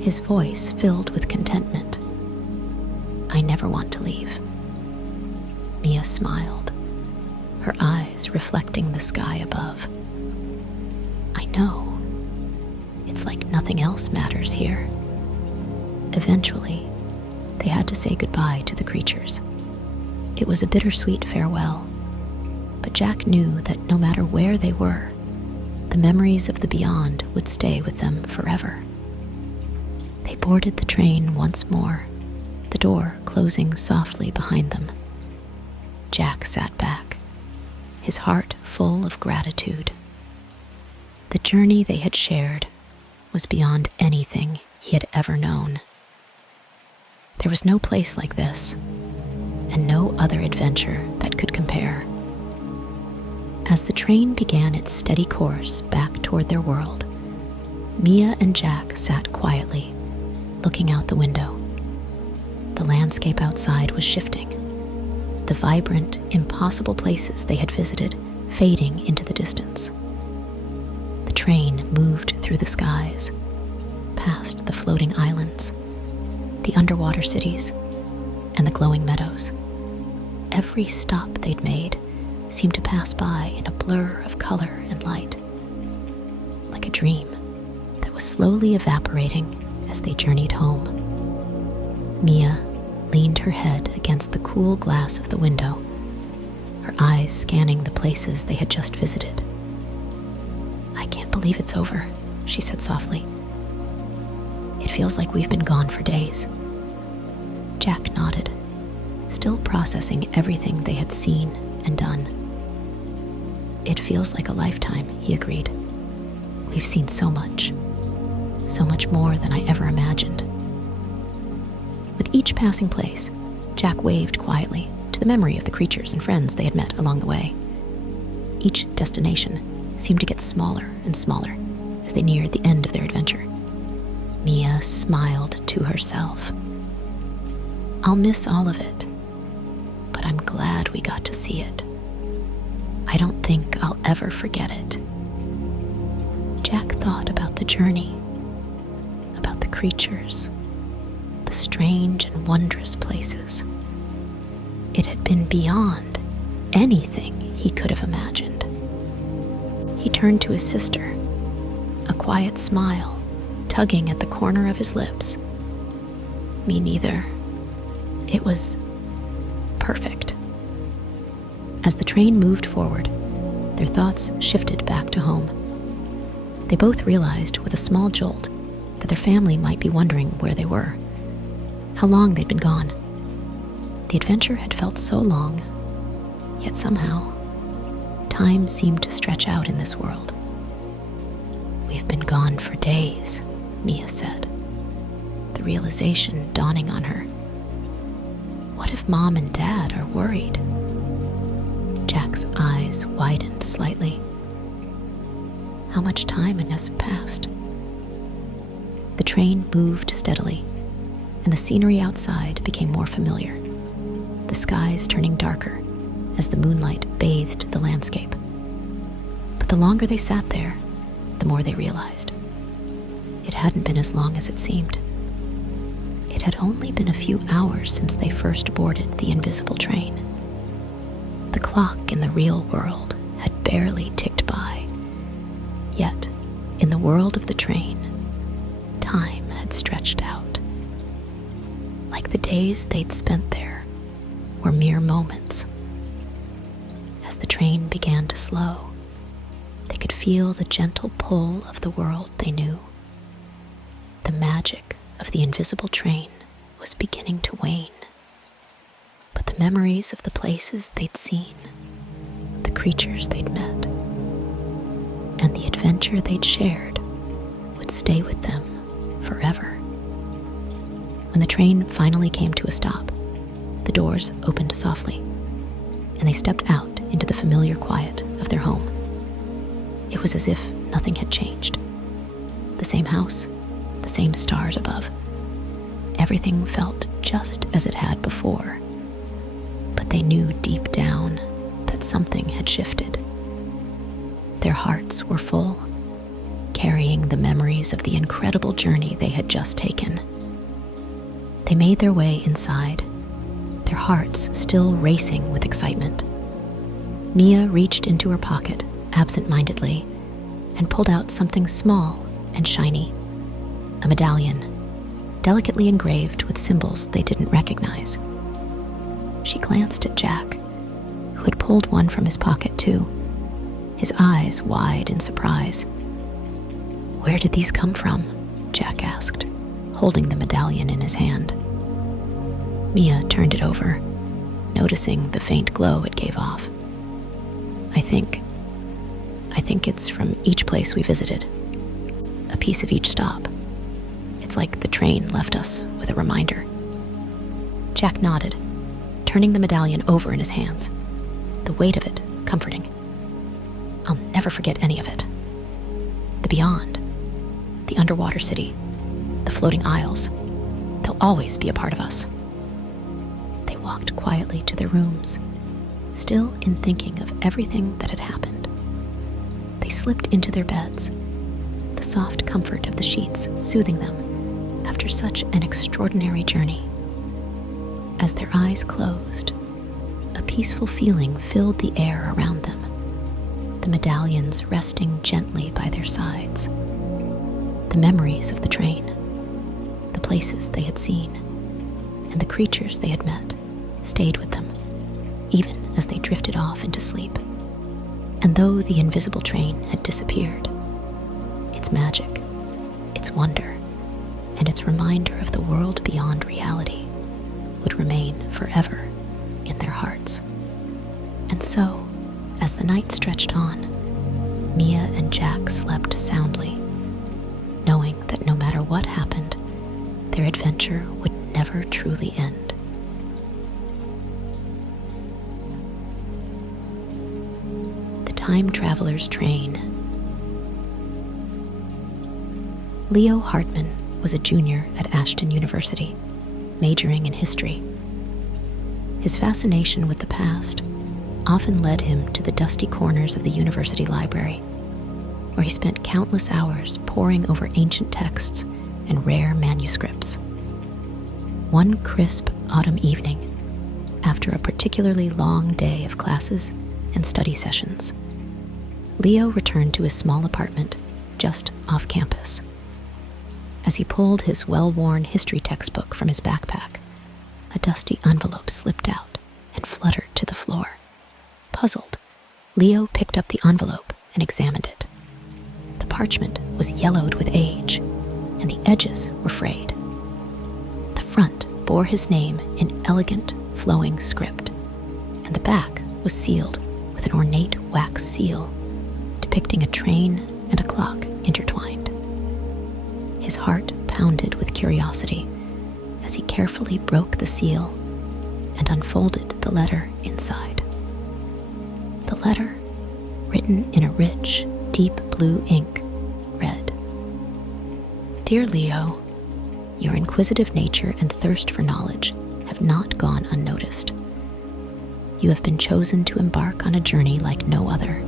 his voice filled with contentment. "I never want to leave." Mia smiled, her eyes reflecting the sky above. "I know. It's like nothing else matters here." Eventually, they had to say goodbye to the creatures. It was a bittersweet farewell, but Jack knew that no matter where they were, the memories of the beyond would stay with them forever. They boarded the train once more, the door closing softly behind them. Jack sat back, his heart full of gratitude. The journey they had shared was beyond anything he had ever known. There was no place like this, and no other adventure that could compare. As the train began its steady course back toward their world, Mia and Jack sat quietly, looking out the window. The landscape outside was shifting, the vibrant, impossible places they had visited fading into the distance. The train moved through the skies, past the floating islands, the underwater cities, and the glowing meadows. Every stop they'd made seemed to pass by in a blur of color and light, like a dream that was slowly evaporating as they journeyed home. Mia leaned her head against the cool glass of the window, her eyes scanning the places they had just visited. "I can't believe it's over," she said softly. "It feels like we've been gone for days." Jack nodded, still processing everything they had seen and done. "It feels like a lifetime," he agreed. "We've seen so much more than I ever imagined." With each passing place, Jack waved quietly to the memory of the creatures and friends they had met along the way. Each destination seemed to get smaller and smaller as they neared the end of their adventure. Mia smiled to herself. I'll miss all of it, but I'm glad we got to see it. I don't think I'll ever forget it." Jack thought about the journey, about the creatures, the strange and wondrous places. It had been beyond anything he could have imagined. He turned to his sister, a quiet smile tugging at the corner of his lips. "Me neither. It was perfect." As the train moved forward, their thoughts shifted back to home. They both realized with a small jolt that their family might be wondering where they were, how long they'd been gone. The adventure had felt so long, yet somehow, time seemed to stretch out in this world. "We've been gone for days," Mia said, the realization dawning on her. What if Mom and Dad are worried? Jack's eyes widened slightly. How much time has passed? The train moved steadily, and the scenery outside became more familiar, the skies turning darker as the moonlight bathed the landscape. But the longer they sat there, the more they realized. It hadn't been as long as it seemed. It had only been a few hours since they first boarded the invisible train. The clock in the real world had barely ticked by. Yet, in the world of the train, time had stretched out. Like the days they'd spent there were mere moments. As the train began to slow, they could feel the gentle pull of the world they knew. The magic of the invisible train was beginning to wane. But the memories of the places they'd seen, the creatures they'd met, and the adventure they'd shared would stay with them forever. When the train finally came to a stop, the doors opened softly, and they stepped out into the familiar quiet of their home. It was as if nothing had changed. The same house, the same stars above. Everything felt just as it had before, but they knew deep down that something had shifted. Their hearts were full, carrying the memories of the incredible journey they had just taken. They made their way inside, their hearts still racing with excitement. Mia reached into her pocket absent-mindedly and pulled out something small and shiny, a medallion, delicately engraved with symbols they didn't recognize. She glanced at Jack, who had pulled one from his pocket too, his eyes wide in surprise. "Where did these come from?" Jack asked, holding the medallion in his hand. Mia turned it over, noticing the faint glow it gave off. I think it's from each place we visited. A piece of each stop. It's like the train left us with a reminder." Jack nodded, turning the medallion over in his hands, the weight of it comforting. "I'll never forget any of it. The beyond, the underwater city, the floating isles, they'll always be a part of us." They walked quietly to their rooms, still in thinking of everything that had happened. They slipped into their beds, the soft comfort of the sheets soothing them after such an extraordinary journey. As their eyes closed, a peaceful feeling filled the air around them, the medallions resting gently by their sides. The memories of the train, the places they had seen, and the creatures they had met stayed with them, even as they drifted off into sleep. And though the invisible train had disappeared, its magic, its wonder, and its reminder of the world beyond reality would remain forever in their hearts. And so, as the night stretched on, Mia and Jack slept soundly, knowing that no matter what happened, their adventure would never truly end. The Time Traveler's Train. Leo Hartman was a junior at Ashton University, majoring in history. His fascination with the past often led him to the dusty corners of the university library, where he spent countless hours poring over ancient texts and rare manuscripts. One crisp autumn evening, after a particularly long day of classes and study sessions, Leo returned to his small apartment just off campus. As he pulled his well-worn history textbook from his backpack, a dusty envelope slipped out and fluttered to the floor. Puzzled, Leo picked up the envelope and examined it. The parchment was yellowed with age, and the edges were frayed. The front bore his name in elegant, flowing script, and the back was sealed with an ornate wax seal depicting a train and a clock intertwined. His heart pounded with curiosity as he carefully broke the seal and unfolded the letter inside. The letter, written in a rich, deep blue ink, read, "Dear Leo, your inquisitive nature and thirst for knowledge have not gone unnoticed. You have been chosen to embark on a journey like no other.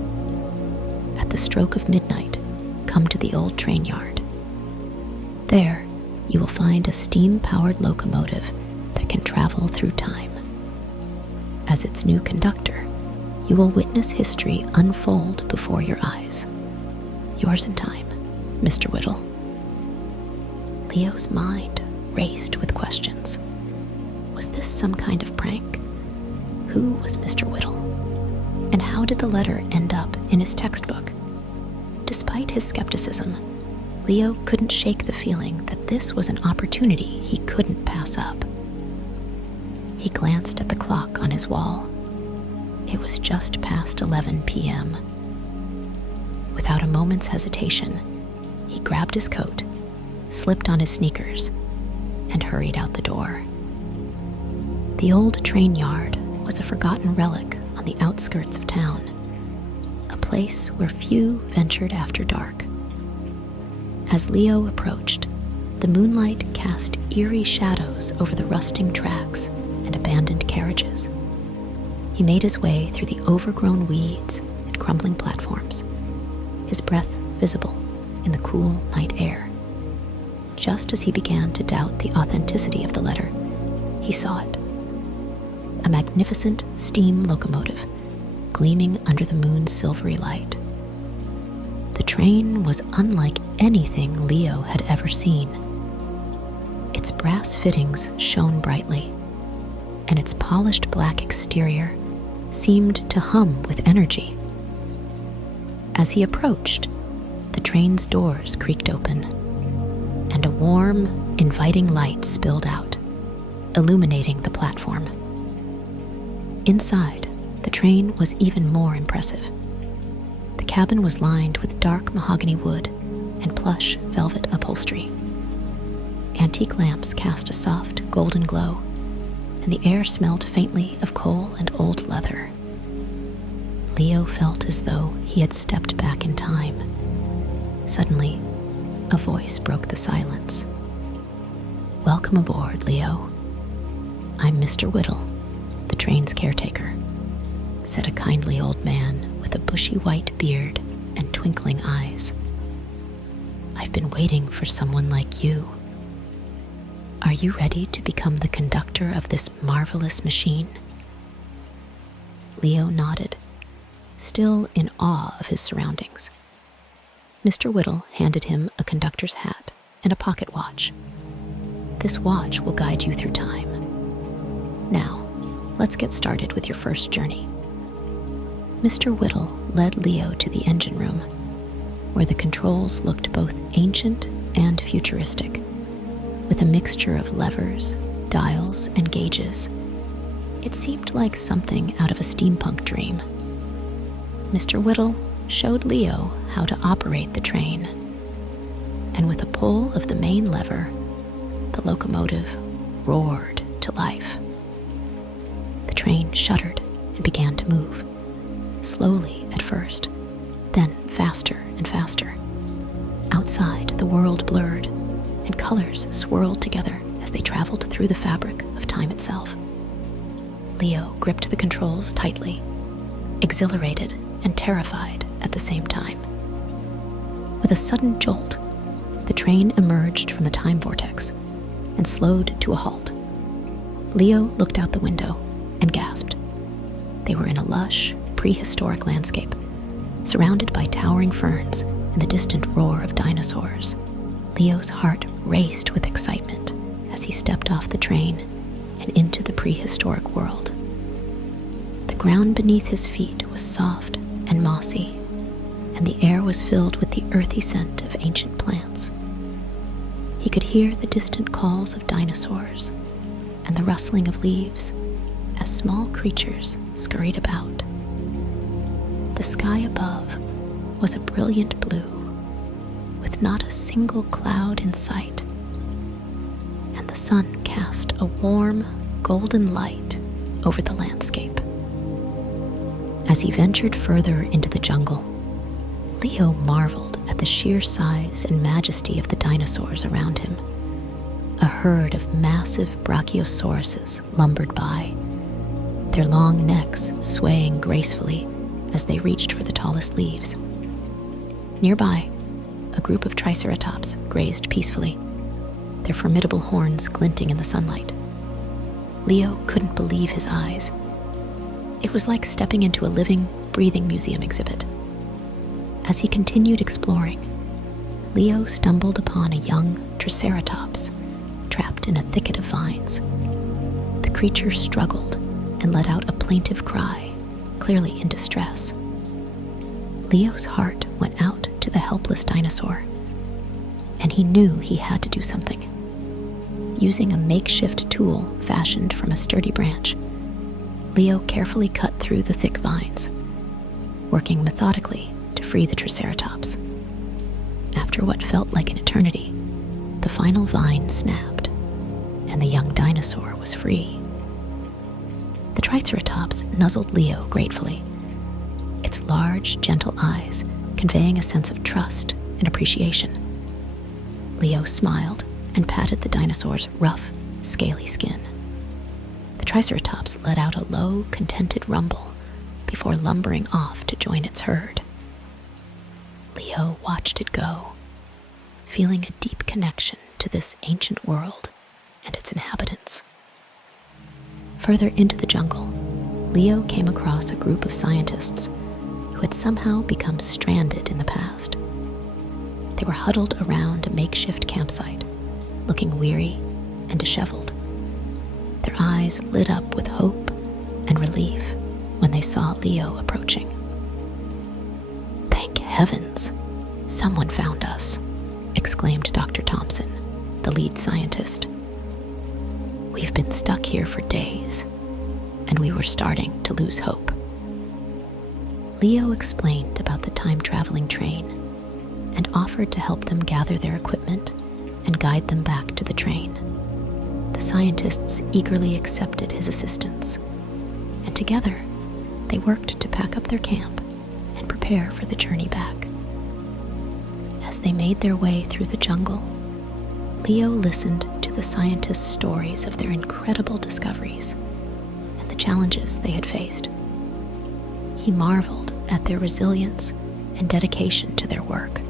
At the stroke of midnight, come to the old train yard. There, you will find a steam-powered locomotive that can travel through time. As its new conductor, you will witness history unfold before your eyes. Yours in time, Mr. Whittle." Leo's mind raced with questions. Was this some kind of prank? Who was Mr. Whittle? And how did the letter end up in his textbook? Despite his skepticism, Leo couldn't shake the feeling that this was an opportunity he couldn't pass up. He glanced at the clock on his wall. It was just past 11 p.m. Without a moment's hesitation, he grabbed his coat, slipped on his sneakers, and hurried out the door. The old train yard was a forgotten relic on the outskirts of town, a place where few ventured after dark. As Leo approached, the moonlight cast eerie shadows over the rusting tracks and abandoned carriages. He made his way through the overgrown weeds and crumbling platforms, his breath visible in the cool night air. Just as he began to doubt the authenticity of the letter, he saw it. A magnificent steam locomotive gleaming under the moon's silvery light. The train was unlike anything Leo had ever seen. Its brass fittings shone brightly, and its polished black exterior seemed to hum with energy. As he approached, the train's doors creaked open, and a warm, inviting light spilled out, illuminating the platform. Inside, the train was even more impressive. The cabin was lined with dark mahogany wood and plush velvet upholstery. Antique lamps cast a soft, golden glow, and the air smelled faintly of coal and old leather. Leo felt as though he had stepped back in time. Suddenly, a voice broke the silence. "Welcome aboard, Leo. I'm Mr. Whittle, the train's caretaker," said a kindly old man with a bushy white beard and twinkling eyes. "I've been waiting for someone like you. Are you ready to become the conductor of this marvelous machine?" Leo nodded, still in awe of his surroundings. Mr. Whittle handed him a conductor's hat and a pocket watch. "This watch will guide you through time. Now, let's get started with your first journey." Mr. Whittle led Leo to the engine room, where the controls looked both ancient and futuristic, with a mixture of levers, dials, and gauges. It seemed like something out of a steampunk dream. Mr. Whittle showed Leo how to operate the train, and with a pull of the main lever, the locomotive roared to life. The train shuddered and began to move, slowly at first, then faster and faster. Outside, the world blurred, and colors swirled together as they traveled through the fabric of time itself. Leo gripped the controls tightly, exhilarated and terrified at the same time. With a sudden jolt, the train emerged from the time vortex and slowed to a halt. Leo looked out the window and gasped. They were in a lush, prehistoric landscape, surrounded by towering ferns and the distant roar of dinosaurs. Leo's heart raced with excitement as he stepped off the train and into the prehistoric world. The ground beneath his feet was soft and mossy, and the air was filled with the earthy scent of ancient plants. He could hear the distant calls of dinosaurs and the rustling of leaves as small creatures scurried about. The sky above was a brilliant blue, with not a single cloud in sight, and the sun cast a warm, golden light over the landscape. As he ventured further into the jungle, Leo marveled at the sheer size and majesty of the dinosaurs around him. A herd of massive brachiosauruses lumbered by, their long necks swaying gracefully as they reached for the tallest leaves. Nearby, a group of triceratops grazed peacefully, their formidable horns glinting in the sunlight. Leo couldn't believe his eyes. It was like stepping into a living, breathing museum exhibit. As he continued exploring, Leo stumbled upon a young triceratops trapped in a thicket of vines. The creature struggled and let out a plaintive cry, clearly in distress. Leo's heart went out to the helpless dinosaur, and he knew he had to do something. Using a makeshift tool fashioned from a sturdy branch, Leo carefully cut through the thick vines, working methodically to free the triceratops. After what felt like an eternity, the final vine snapped, and the young dinosaur was free. The triceratops nuzzled Leo gratefully, its large, gentle eyes conveying a sense of trust and appreciation. Leo smiled and patted the dinosaur's rough, scaly skin. The triceratops let out a low, contented rumble before lumbering off to join its herd. Leo watched it go, feeling a deep connection to this ancient world and its inhabitants. Further into the jungle, Leo came across a group of scientists who had somehow become stranded in the past. They were huddled around a makeshift campsite, looking weary and disheveled. Their eyes lit up with hope and relief when they saw Leo approaching. "Thank heavens, someone found us," exclaimed Dr. Thompson, the lead scientist. "We've been stuck here for days, and we were starting to lose hope." Leo explained about the time-traveling train and offered to help them gather their equipment and guide them back to the train. The scientists eagerly accepted his assistance, and together they worked to pack up their camp and prepare for the journey back. As they made their way through the jungle, Leo listened to the scientists' stories of their incredible discoveries and the challenges they had faced. He marveled at their resilience and dedication to their work.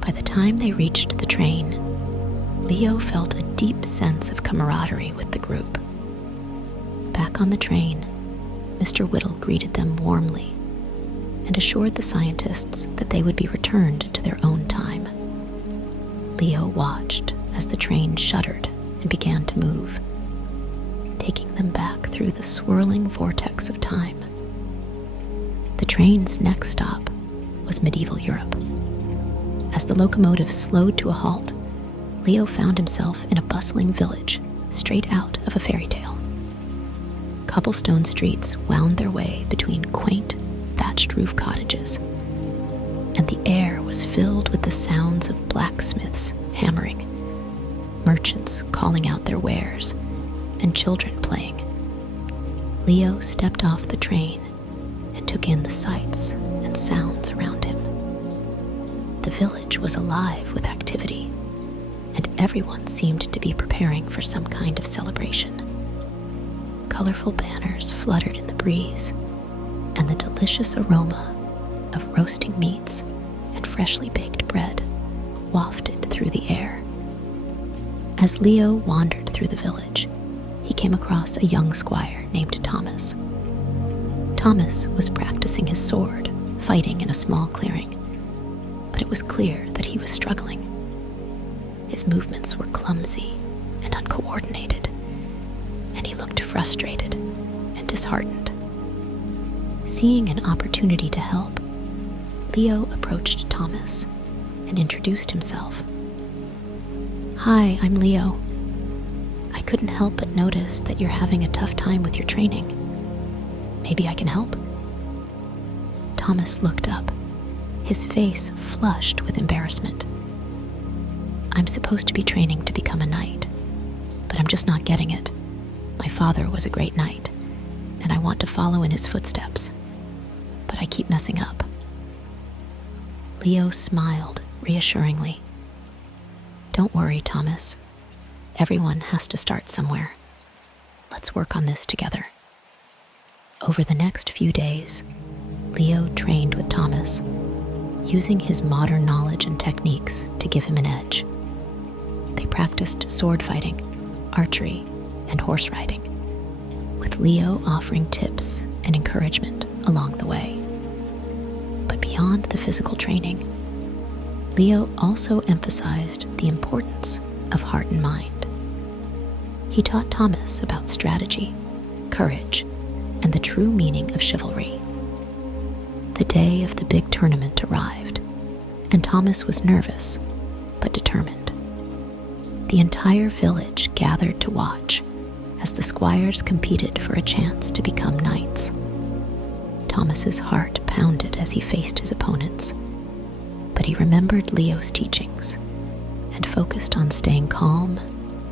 By the time they reached the train, Leo felt a deep sense of camaraderie with the group. Back on the train, Mr. Whittle greeted them warmly and assured the scientists that they would be returned to their own time. Leo watched as the train shuddered and began to move, taking them back through the swirling vortex of time. The train's next stop was medieval Europe. As the locomotive slowed to a halt, Leo found himself in a bustling village straight out of a fairy tale. Cobblestone streets wound their way between quaint, thatched roof cottages, and the air was filled with the sounds of blacksmiths hammering, merchants calling out their wares, and children playing. Leo stepped off the train and took in the sights and sounds around him. The village was alive with activity, and everyone seemed to be preparing for some kind of celebration. Colorful banners fluttered in the breeze, and the delicious aroma of roasting meats and freshly baked bread wafted through the air. As Leo wandered through the village, he came across a young squire named Thomas. Thomas was practicing his sword, fighting in a small clearing, but it was clear that he was struggling. His movements were clumsy and uncoordinated, and he looked frustrated and disheartened. Seeing an opportunity to help, Leo approached Thomas and introduced himself. "Hi, I'm Leo. I couldn't help but notice that you're having a tough time with your training. Maybe I can help?" Thomas looked up, his face flushed with embarrassment. "I'm supposed to be training to become a knight, but I'm just not getting it. My father was a great knight, and I want to follow in his footsteps, but I keep messing up." Leo smiled reassuringly. "Don't worry, Thomas. Everyone has to start somewhere. Let's work on this together." Over the next few days, Leo trained with Thomas, using his modern knowledge and techniques to give him an edge. They practiced sword fighting, archery, and horse riding, with Leo offering tips and encouragement along the way. But beyond the physical training, Leo also emphasized the importance of heart and mind. He taught Thomas about strategy, courage, and the true meaning of chivalry. The day of the big tournament arrived, and Thomas was nervous but determined. The entire village gathered to watch as the squires competed for a chance to become knights. Thomas's heart pounded as he faced his opponents, but he remembered Leo's teachings and focused on staying calm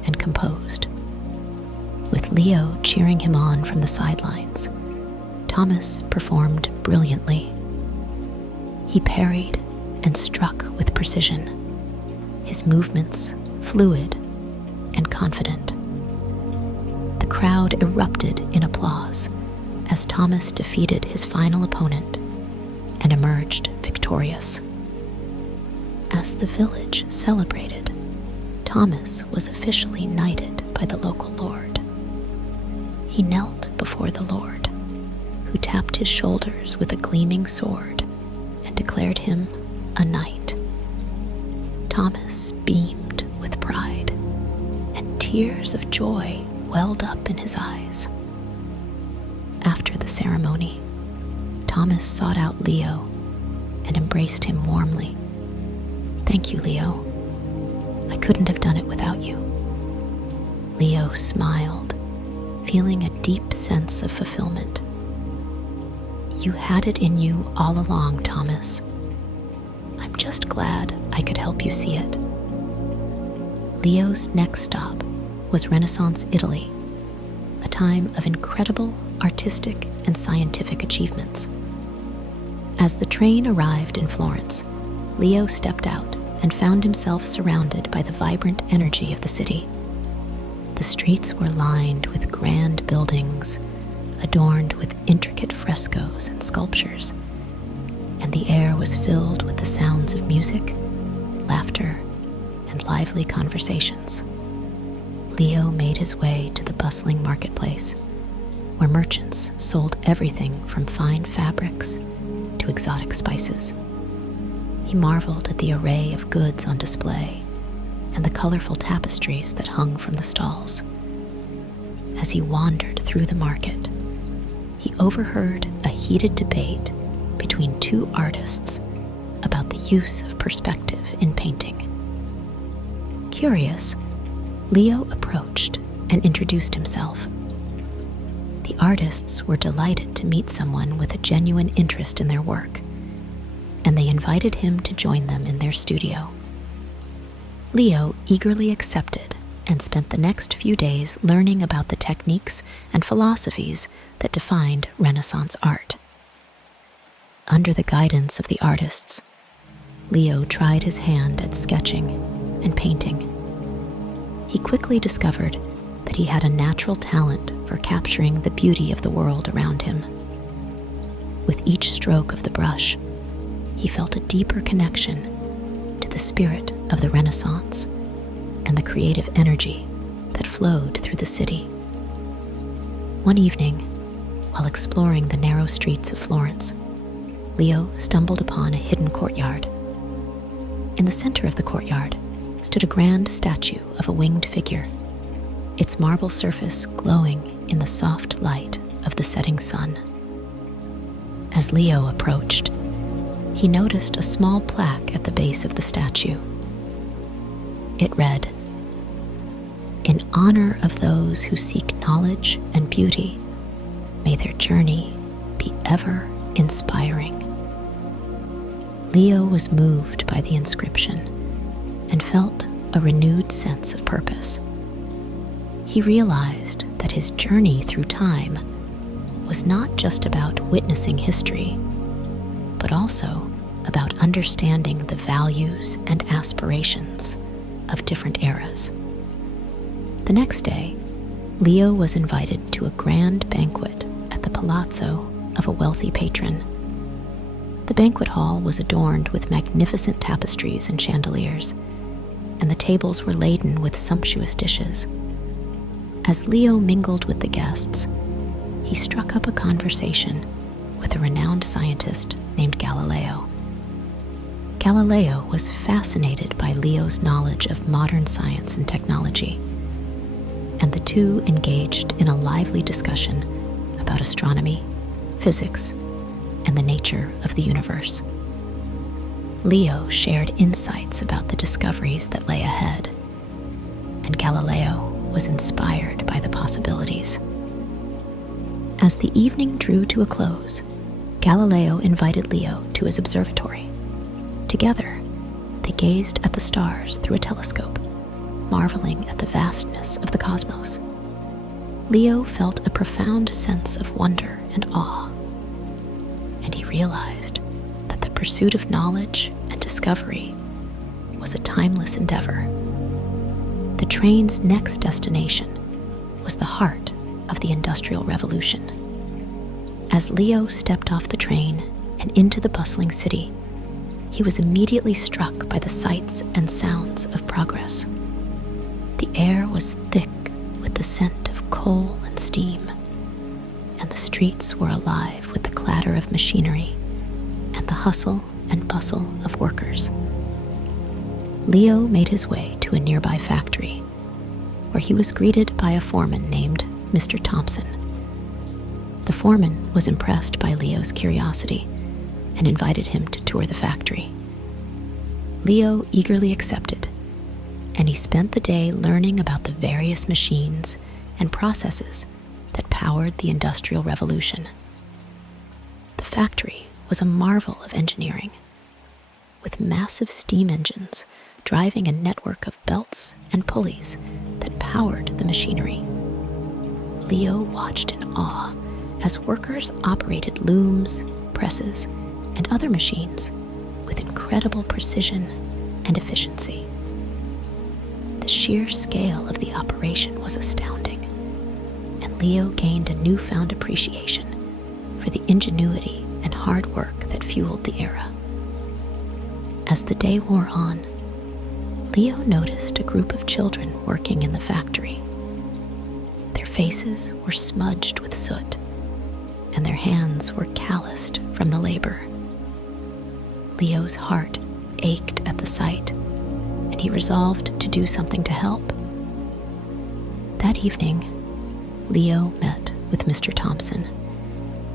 and composed. With Leo cheering him on from the sidelines, Thomas performed brilliantly. He parried and struck with precision, his movements fluid and confident. The crowd erupted in applause as Thomas defeated his final opponent and emerged victorious. As the village celebrated, Thomas was officially knighted by the local lord. He knelt before the Lord, who tapped his shoulders with a gleaming sword and declared him a knight. Thomas beamed with pride, and tears of joy welled up in his eyes. After the ceremony, Thomas sought out Leo and embraced him warmly. "Thank you, Leo. I couldn't have done it without you." Leo smiled, feeling a deep sense of fulfillment. "You had it in you all along, Thomas. I'm just glad I could help you see it." Leo's next stop was Renaissance Italy, a time of incredible artistic and scientific achievements. As the train arrived in Florence, Leo stepped out and found himself surrounded by the vibrant energy of the city. The streets were lined with grand buildings, adorned with intricate frescoes and sculptures, and the air was filled with the sounds of music, laughter, and lively conversations. Leo made his way to the bustling marketplace, where merchants sold everything from fine fabrics to exotic spices. He marveled at the array of goods on display and the colorful tapestries that hung from the stalls. As he wandered through the market, he overheard a heated debate between two artists about the use of perspective in painting. Curious, Leo approached and introduced himself. The artists were delighted to meet someone with a genuine interest in their work, and they invited him to join them in their studio. Leo eagerly accepted and spent the next few days learning about the techniques and philosophies that defined Renaissance art. Under the guidance of the artists, Leo tried his hand at sketching and painting, He quickly discovered that he had a natural talent for capturing the beauty of the world around him. With each stroke of the brush, he felt a deeper connection to the spirit of the Renaissance and the creative energy that flowed through the city. One evening, while exploring the narrow streets of Florence, Leo stumbled upon a hidden courtyard. In the center of the courtyard stood a grand statue of a winged figure, its marble surface glowing in the soft light of the setting sun. As Leo approached, he noticed a small plaque at the base of the statue. It read, "In honor of those who seek knowledge and beauty, may their journey be ever inspiring." Leo was moved by the inscription and felt a renewed sense of purpose. He realized that his journey through time was not just about witnessing history, but also about understanding the values and aspirations of different eras. The next day, Leo was invited to a grand banquet at the palazzo of a wealthy patron. The banquet hall was adorned with magnificent tapestries and chandeliers, and the tables were laden with sumptuous dishes. As Leo mingled with the guests, he struck up a conversation with a renowned scientist named Galileo. Galileo was fascinated by Leo's knowledge of modern science and technology, and the two engaged in a lively discussion about astronomy, physics, and the nature of the universe. Leo shared insights about the discoveries that lay ahead, and Galileo was inspired by the possibilities. As the evening drew to a close, Galileo invited Leo to his observatory. Together, they gazed at the stars through a telescope, marveling at the vastness of the cosmos. Leo felt a profound sense of wonder and awe, and he realized that the pursuit of knowledge and discovery was a timeless endeavor. The train's next destination was the heart of the Industrial Revolution. As Leo stepped off the train and into the bustling city, he was immediately struck by the sights and sounds of progress. The air was thick with the scent of coal and steam, and the streets were alive with the clatter of machinery and the hustle and bustle of workers. Leo made his way to a nearby factory, where he was greeted by a foreman named Mr. Thompson. The foreman was impressed by Leo's curiosity and invited him to tour the factory. Leo eagerly accepted, and he spent the day learning about the various machines and processes that powered the Industrial Revolution. The factory was a marvel of engineering, with massive steam engines driving a network of belts and pulleys that powered the machinery. Leo watched in awe as workers operated looms, presses, and other machines with incredible precision and efficiency. The sheer scale of the operation was astounding, and Leo gained a newfound appreciation for the ingenuity and hard work that fueled the era. As the day wore on, Leo noticed a group of children working in the factory. Their faces were smudged with soot, and their hands were calloused from the labor. Leo's heart ached at the sight, and he resolved to do something to help. That evening, Leo met with Mr. Thompson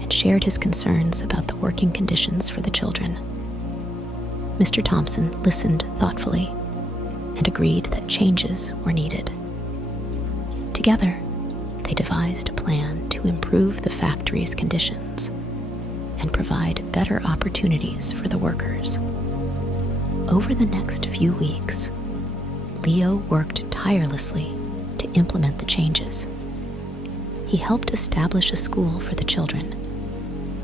and shared his concerns about the working conditions for the children. Mr. Thompson listened thoughtfully and agreed that changes were needed. Together, they devised a plan to improve the factory's conditions and provide better opportunities for the workers. Over the next few weeks, Leo worked tirelessly to implement the changes. He helped establish a school for the children,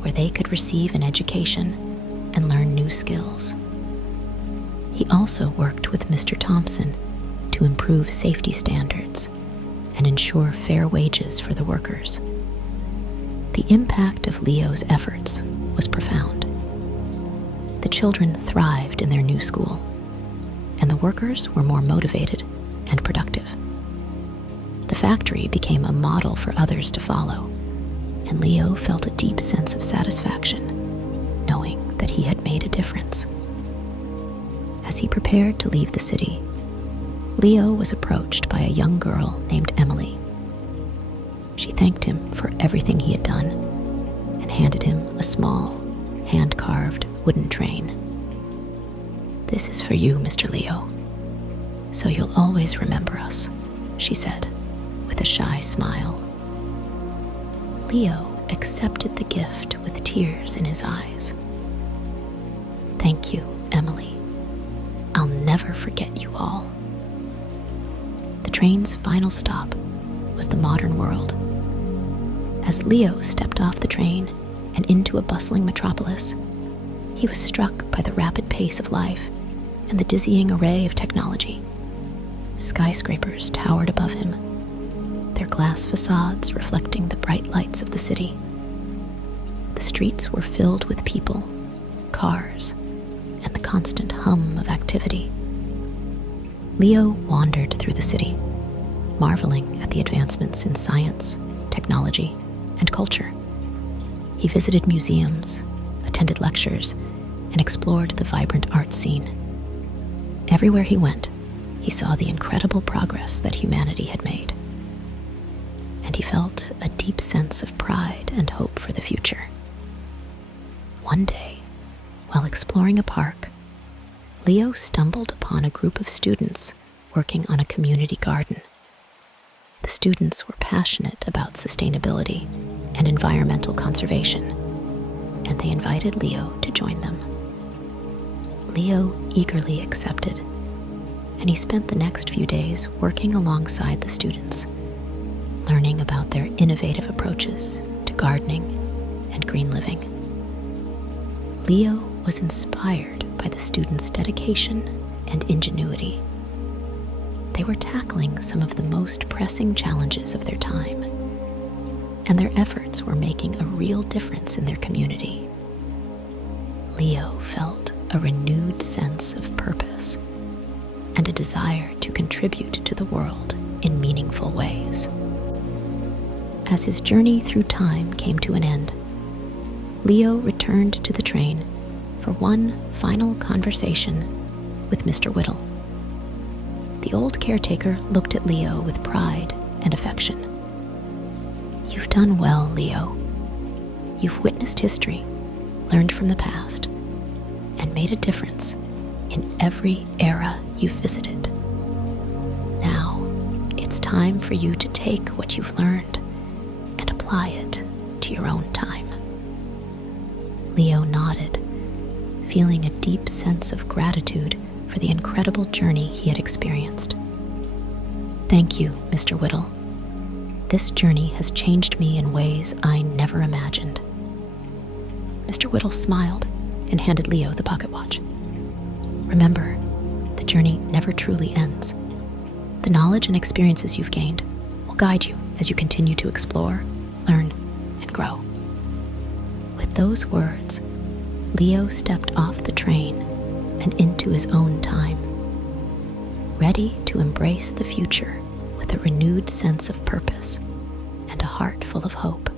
where they could receive an education and learn new skills. He also worked with Mr. Thompson to to improve safety standards and ensure fair wages for the workers. The impact of Leo's efforts was profound. The children thrived in their new school, and the workers were more motivated and productive. The factory became a model for others to follow, and Leo felt a deep sense of satisfaction, knowing that he had made a difference. As he prepared to leave the city, Leo was approached by a young girl named Emily. She thanked him for everything he had done and handed him a small, hand-carved wooden train. "This is for you, Mr. Leo, so you'll always remember us," she said, with a shy smile. Leo accepted the gift with tears in his eyes. "Thank you, Emily. I'll never forget you all." The train's final stop was the modern world. As Leo stepped off the train and into a bustling metropolis, he was struck by the rapid pace of life and the dizzying array of technology. Skyscrapers towered above him, their glass facades reflecting the bright lights of the city. The streets were filled with people, cars, and the constant hum of activity. Leo wandered through the city, marveling at the advancements in science, technology, and culture. He visited museums, attended lectures, and explored the vibrant art scene. Everywhere he went, he saw the incredible progress that humanity had made, and he felt a deep sense of pride and hope for the future. One day, while exploring a park, Leo stumbled upon a group of students working on a community garden. The students were passionate about sustainability and environmental conservation, and they invited Leo to join them. Leo eagerly accepted, and he spent the next few days working alongside the students, learning about their innovative approaches to gardening and green living. Leo was inspired by the students' dedication and ingenuity. They were tackling some of the most pressing challenges of their time, and their efforts were making a real difference in their community. Leo felt a renewed sense of purpose and a desire to contribute to the world in meaningful ways. As his journey through time came to an end, Leo returned to the train for one final conversation with Mr. Whittle. The old caretaker looked at Leo with pride and affection. "You've done well, Leo. You've witnessed history, learned from the past, and made a difference in every era you've visited. Now, it's time for you to take what you've learned and apply it to your own time." Leo nodded, feeling a deep sense of gratitude for the incredible journey he had experienced. "Thank you, Mr. Whittle. This journey has changed me in ways I never imagined." Mr. Whittle smiled and handed Leo the pocket watch. "Remember, the journey never truly ends. The knowledge and experiences you've gained will guide you as you continue to explore, learn, and grow." With those words, Leo stepped off the train and into his own time, ready to embrace the future with a renewed sense of purpose and a heart full of hope.